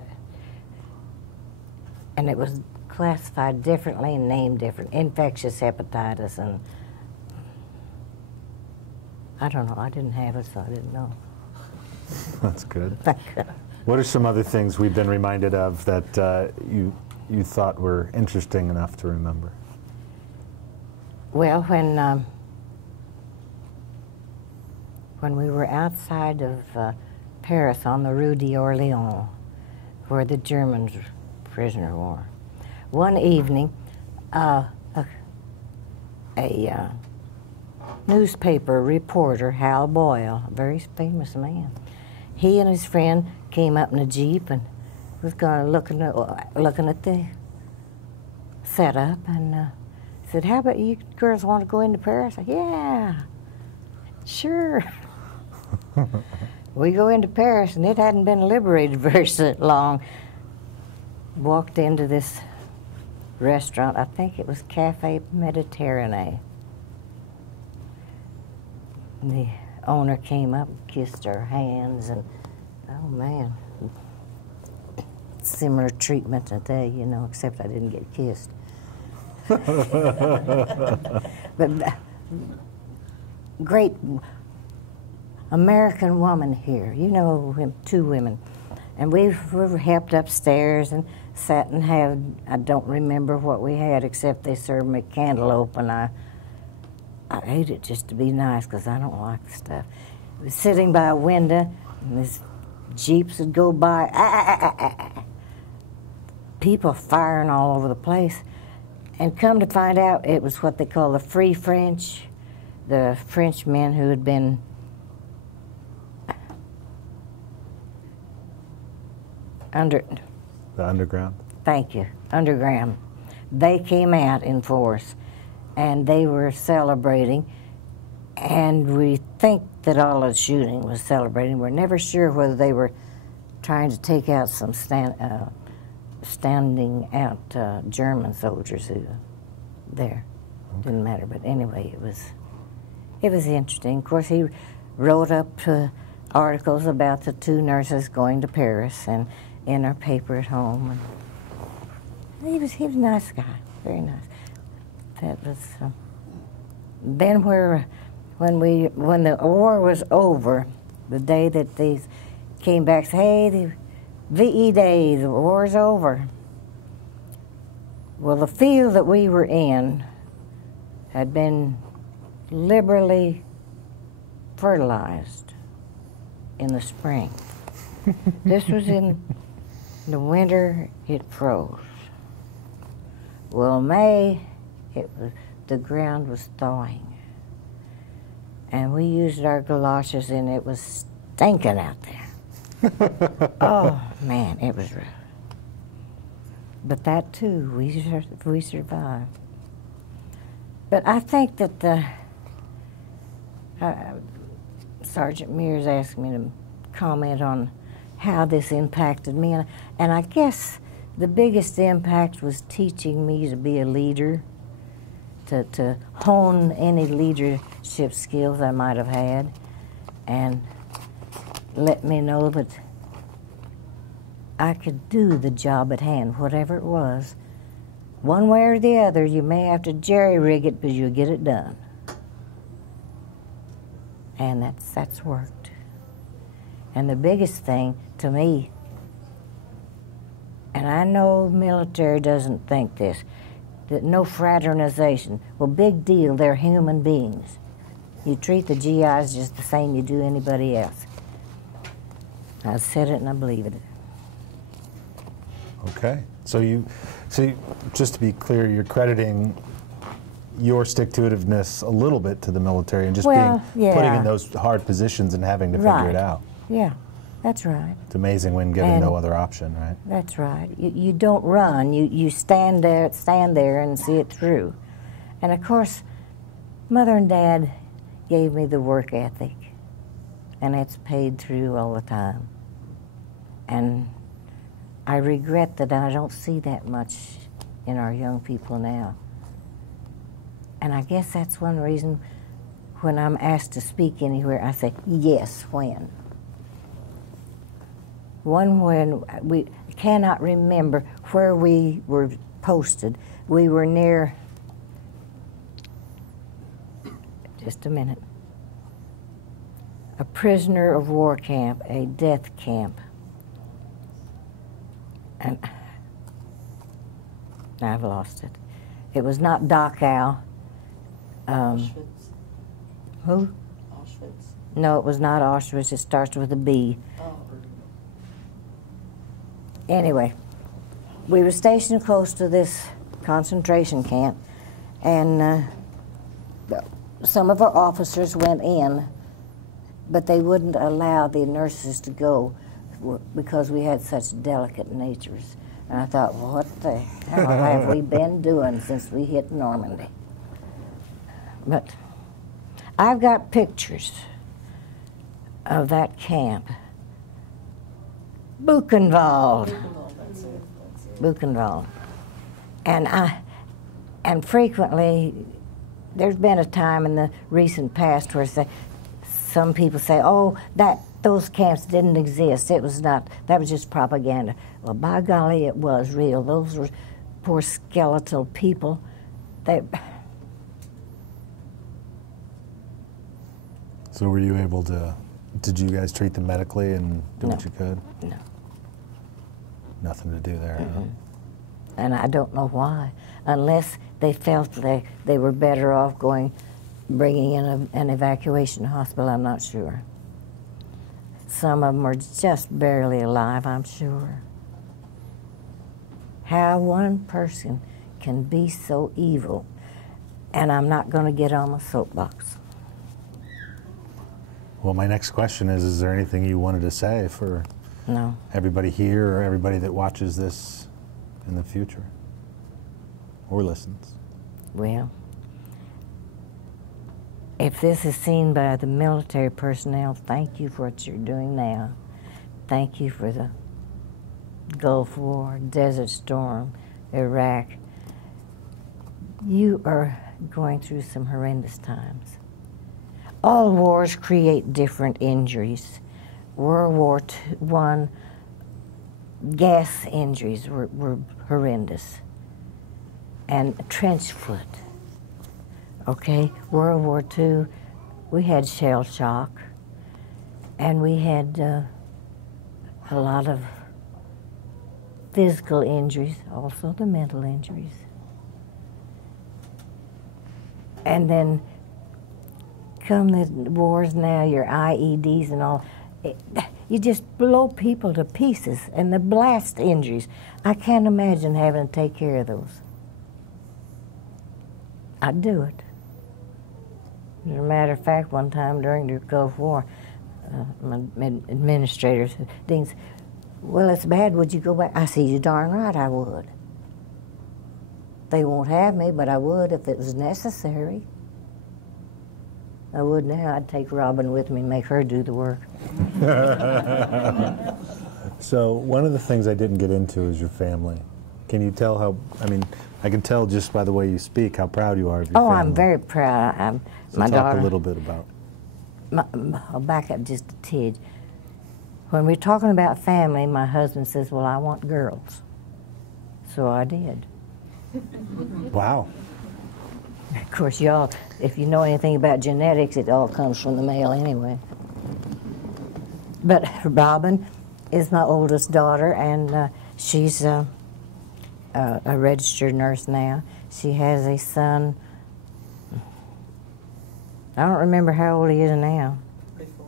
And it was classified differently and named different. Infectious hepatitis, and I don't know. I didn't have it, so I didn't know. That's good. What are some other things we've been reminded of that you thought were interesting enough to remember? Well, when we were outside of Paris on the Rue d'Orléans, where the Germans prisoner of war, one evening, a newspaper reporter, Hal Boyle, a very famous man, he and his friend came up in a Jeep and was looking at the setup, and said, "How about you girls want to go into Paris?" I said, "Yeah, sure." We go into Paris, and it hadn't been liberated very long. Walked into this restaurant, I think it was Cafe Mediterranee. And the owner came up, kissed our hands, and oh man, similar treatment today, you know, except I didn't get kissed. But great American woman here, you know, 2 women. And we were helped upstairs and sat and had, I don't remember what we had except they served me cantaloupe, and I ate it just to be nice because I don't like the stuff. I was sitting by a window, and these Jeeps would go by, people firing all over the place. And come to find out, it was what they call the Free French, the Frenchmen who had been The underground? Thank you, underground. They came out in force, and they were celebrating, and we think that all the shooting was celebrating. We're never sure whether they were trying to take out some standing out German soldiers who there. Okay. Didn't matter, but anyway, it was interesting. Of course, he wrote up articles about the two nurses going to Paris and in our paper at home. And he was a nice guy, very nice. That was then when the war was over, the day that they came back, said, "Hey, the VE Day, the war's over." Well, the field that we were in had been liberally fertilized in the spring. This was in the winter, it froze. Well, May, the ground was thawing. And we used our galoshes and it was stinking out there. Oh, man, it was rough. But that too, we survived. But I think that Sergeant Meers asked me to comment on how this impacted me, and I guess the biggest impact was teaching me to be a leader, to hone any leadership skills I might have had, and let me know that I could do the job at hand, whatever it was. One way or the other, you may have to jerry-rig it, but you'll get it done. And that's worked. And the biggest thing to me, and I know the military doesn't think this, that no fraternization. Well, big deal, they're human beings. You treat the GIs just the same you do anybody else. I said it and I believe it. Okay. So just to be clear, you're crediting your stick-to-itiveness a little bit to the military and just putting in those hard positions and having to figure it out. Yeah, that's right. It's amazing when given no other option, right? That's right. You don't run. You stand there and see it through. And of course, Mother and Dad gave me the work ethic, and it's paid through all the time. And I regret that I don't see that much in our young people now. And I guess that's one reason when I'm asked to speak anywhere, I say, yes, when. When we cannot remember where we were posted. We were near, just a minute, a prisoner of war camp, a death camp. And I've lost it. It was not Dachau. Auschwitz. Who? Auschwitz. No, it was not Auschwitz. It starts with a B. Oh. Anyway, we were stationed close to this concentration camp, and some of our officers went in, but they wouldn't allow the nurses to go because we had such delicate natures. And I thought, well, what the hell have we been doing since we hit Normandy? But I've got pictures of that camp. Buchenwald. That's it. Buchenwald. And frequently, there's been a time in the recent past where some people say, oh, those camps didn't exist. It was not, that was just propaganda. Well, by golly, it was real. Those were poor skeletal people. So were you able to, did you guys treat them medically and do what you could? No. Nothing to do there, huh? And I don't know why, unless they felt they were better off bringing in an evacuation hospital, I'm not sure. Some of them are just barely alive, I'm sure. How one person can be so evil, and I'm not going to get on my soapbox. Well, my next question is there anything you wanted to say for everybody here or everybody that watches this in the future or listens? Well, if this is seen by the military personnel, thank you for what you're doing now. Thank you for the Gulf War, Desert Storm, Iraq. You are going through some horrendous times. all wars create different injuries. World War I, gas injuries were horrendous. And trench foot. Okay, World War II, we had shell shock, and we had a lot of physical injuries, also the mental injuries. And then come the wars now, your IEDs and all, you just blow people to pieces, and the blast injuries. I can't imagine having to take care of those. I'd do it. As a matter of fact, one time during the Gulf War, my administrator said, Dean said, well, it's bad, would you go back? I said, you're darn right I would. They won't have me, but I would if it was necessary. I would now. I'd take Robin with me and make her do the work. So one of the things I didn't get into is your family. Can you tell how, I mean, I can tell just by the way you speak how proud you are of your family. Oh, I'm very proud. So my talk daughter, a little bit about. I'll back up just a tidge. When we're talking about family, my husband says, well, I want girls. So I did. Wow. Of course, y'all, if you know anything about genetics, it all comes from the male anyway. But Robin is my oldest daughter, and she's a registered nurse now. She has a son. I don't remember how old he is now. 44.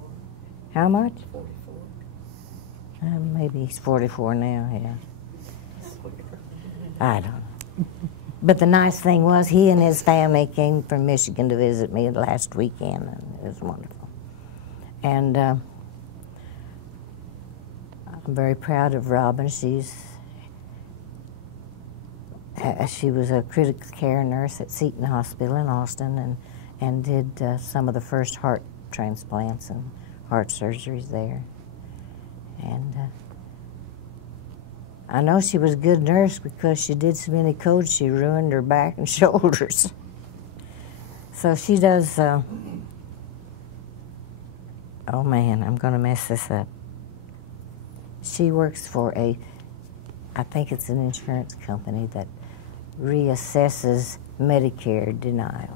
How much? 44. Maybe he's 44 now, yeah. I don't know. But the nice thing was he and his family came from Michigan to visit me last weekend, and it was wonderful. And I'm very proud of Robin. She was a critical care nurse at Seton Hospital in Austin, and did some of the first heart transplants and heart surgeries there. And I know she was a good nurse because she did so many codes, she ruined her back and shoulders. So she does, oh man, I'm gonna mess this up. She works for I think it's an insurance company that reassesses Medicare denials.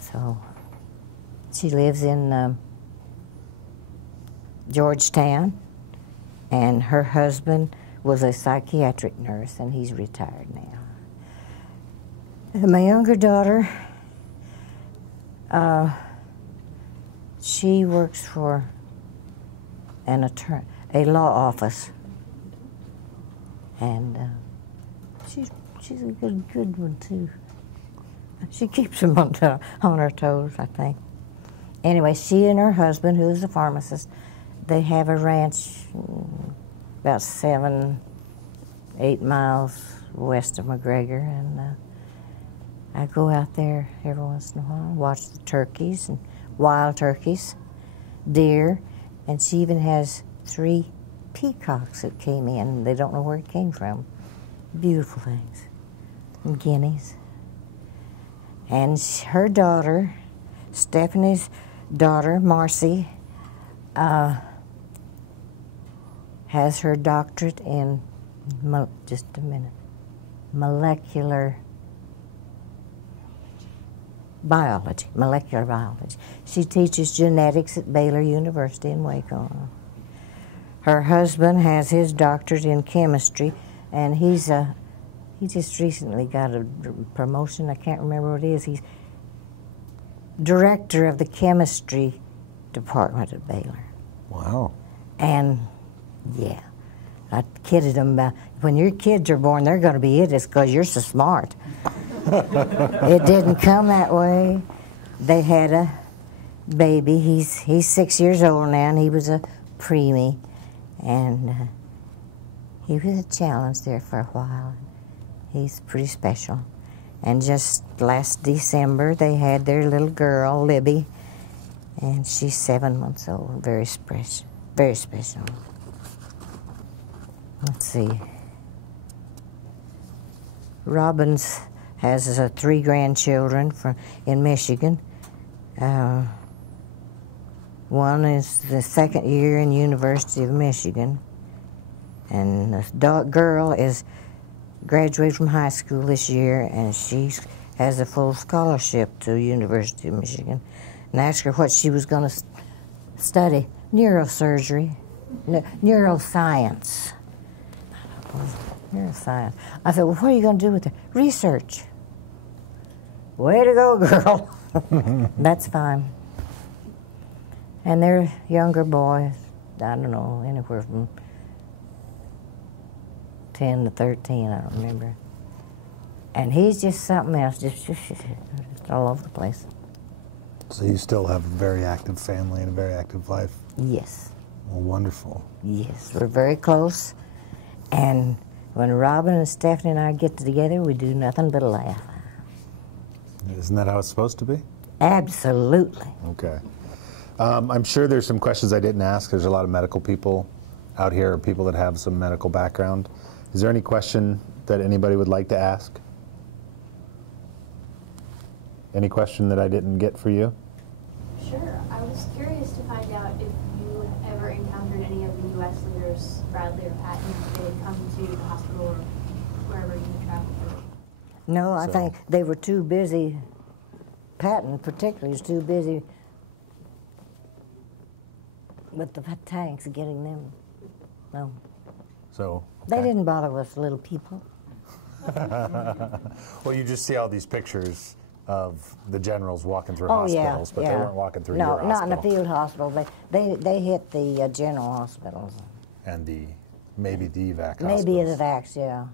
So she lives in Georgetown, and her husband was a psychiatric nurse, and he's retired now. And my younger daughter, she works for a law office, and she's a good one too. She keeps them on her toes, I think. Anyway, she and her husband, who is a pharmacist, they have a ranch about 7-8 miles west of McGregor, and I go out there every once in a while, watch the turkeys and wild turkeys, deer, and she even has 3 peacocks that came in. They don't know where it came from. Beautiful things. And guineas. And her daughter, Stephanie's daughter, Marcy, has her doctorate in, just a minute, molecular biology. She teaches genetics at Baylor University in Waco. Her husband has his doctorate in chemistry, and he just recently got a promotion. I can't remember what it is. He's director of the chemistry department at Baylor. Wow. And yeah, I kidded him about, when your kids are born, they're going to be idiots because you're so smart. It didn't come that way. They had a baby. He's 6 years old now, and he was a preemie. And he was a challenge there for a while. He's pretty special. And just last December, they had their little girl, Libby, and she's 7 months old. Very special. Very special. Let's see. Robbins has 3 grandchildren in Michigan. One is the second year in University of Michigan, and the girl is graduated from high school this year, and she has a full scholarship to University of Michigan. And I asked her what she was going to study. Neurosurgery, neuroscience. Neuroscience. I said, well, what are you going to do with it? Research. Way to go, girl. That's fine. And they're younger boys, I don't know, anywhere from 10 to 13, I don't remember. And he's just something else, just all over the place. So you still have a very active family and a very active life? Yes. Well, wonderful. Yes, we're very close. And when Robin and Stephanie and I get together, we do nothing but laugh. Isn't that how it's supposed to be? Absolutely. Okay. I'm sure there's some questions I didn't ask. There's a lot of medical people out here, or people that have some medical background. Is there any question that anybody would like to ask? Any question that I didn't get for you? Sure. I was curious to find out if you ever encountered any of the U.S. leaders, Bradley or Patton, if they had come to the hospital or wherever you traveled to. No, I think they were too busy. Patton particularly was too busy with the tanks, getting them. No. So They okay. didn't bother with little people. Well, you just see all these pictures of the generals walking through Oh, hospitals, yeah, but yeah. they weren't walking through no, your not in hospital. the field hospital. They hit the general hospitals. And maybe the evac Maybe hospitals. the vax, yeah.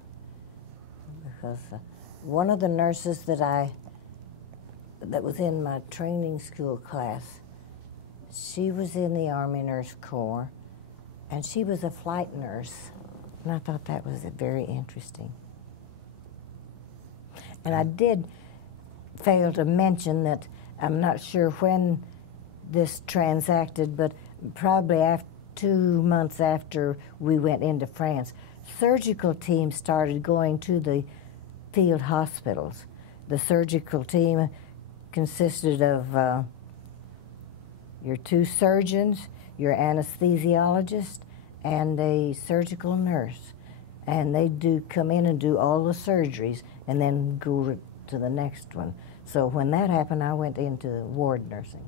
Because one of the nurses that was in my training school class, she was in the Army Nurse Corps, and she was a flight nurse. And I thought that was very interesting. And I did fail to mention that I'm not sure when this transacted, but probably 2 months after we went into France, surgical teams started going to the field hospitals. The surgical team consisted of your 2 surgeons, your anesthesiologist, and a surgical nurse. And they do come in and do all the surgeries and then go to the next one. So when that happened, I went into ward nursing.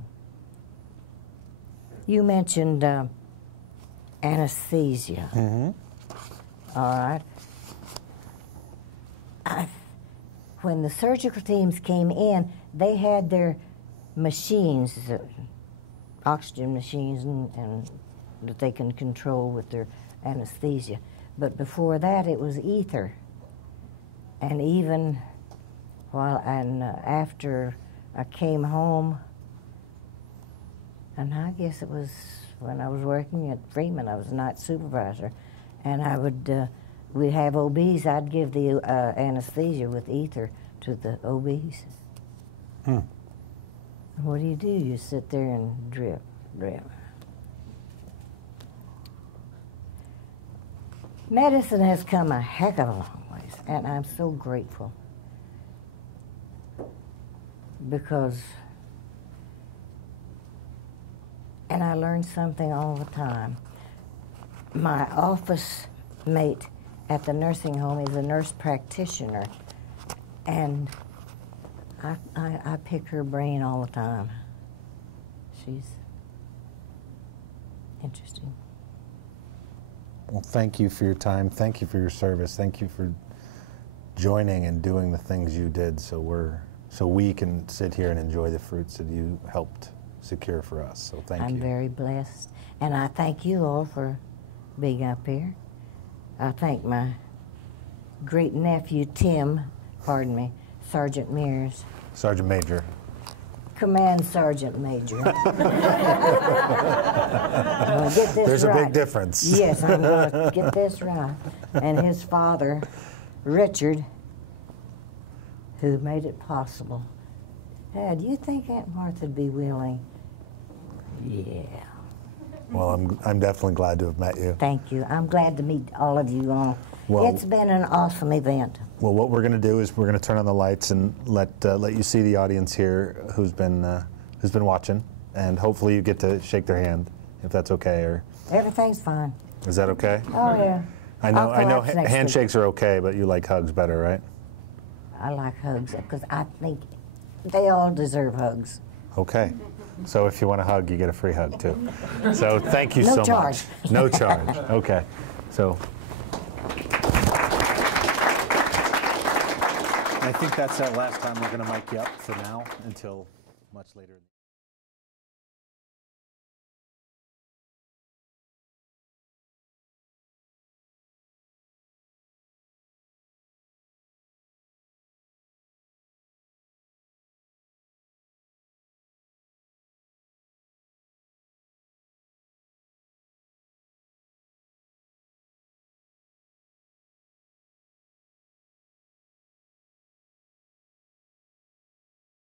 You mentioned anesthesia. Mm-hmm. All right. When the surgical teams came in, they had their machines, oxygen machines, and that they can control with their anesthesia. But before that, it was ether. And even after I came home, and I guess it was when I was working at Freeman, I was a night supervisor, and we'd have OBs, I'd give the anesthesia with ether to the OBs. Hmm. What do? You sit there and drip. Medicine has come a heck of a long ways, and I'm so grateful. Because, and I learn something all the time. My office mate at the nursing home is a nurse practitioner, and I pick her brain all the time. She's interesting. Well, thank you for your time. Thank you for your service. Thank you for joining and doing the things you did so we can sit here and enjoy the fruits that you helped secure for us. So thank you. I'm very blessed. And I thank you all for being up here. I thank my great nephew, Sergeant Meers. Sergeant Major. Command Sergeant Major. There's a big difference. Yes, I'm going to get this right. And his father, Richard, who made it possible. Do you think Aunt Martha would be willing? Yeah. Well, I'm definitely glad to have met you. Thank you. I'm glad to meet all of you all. Well, it's been an awesome event. Well, what we're going to do is we're going to turn on the lights and let you see the audience here who's been who's been watching, and hopefully you get to shake their hand, if that's okay, or Everything's fine. is that okay? Oh, yeah. I know I'll collapse next week. handshakes are okay, but you like hugs better, right? I like hugs because I think they all deserve hugs. Okay. So if you want a hug, you get a free hug too. So thank you No so charge. much. No charge. Okay. So I think that's that last time we're going to mic you up for now until much later.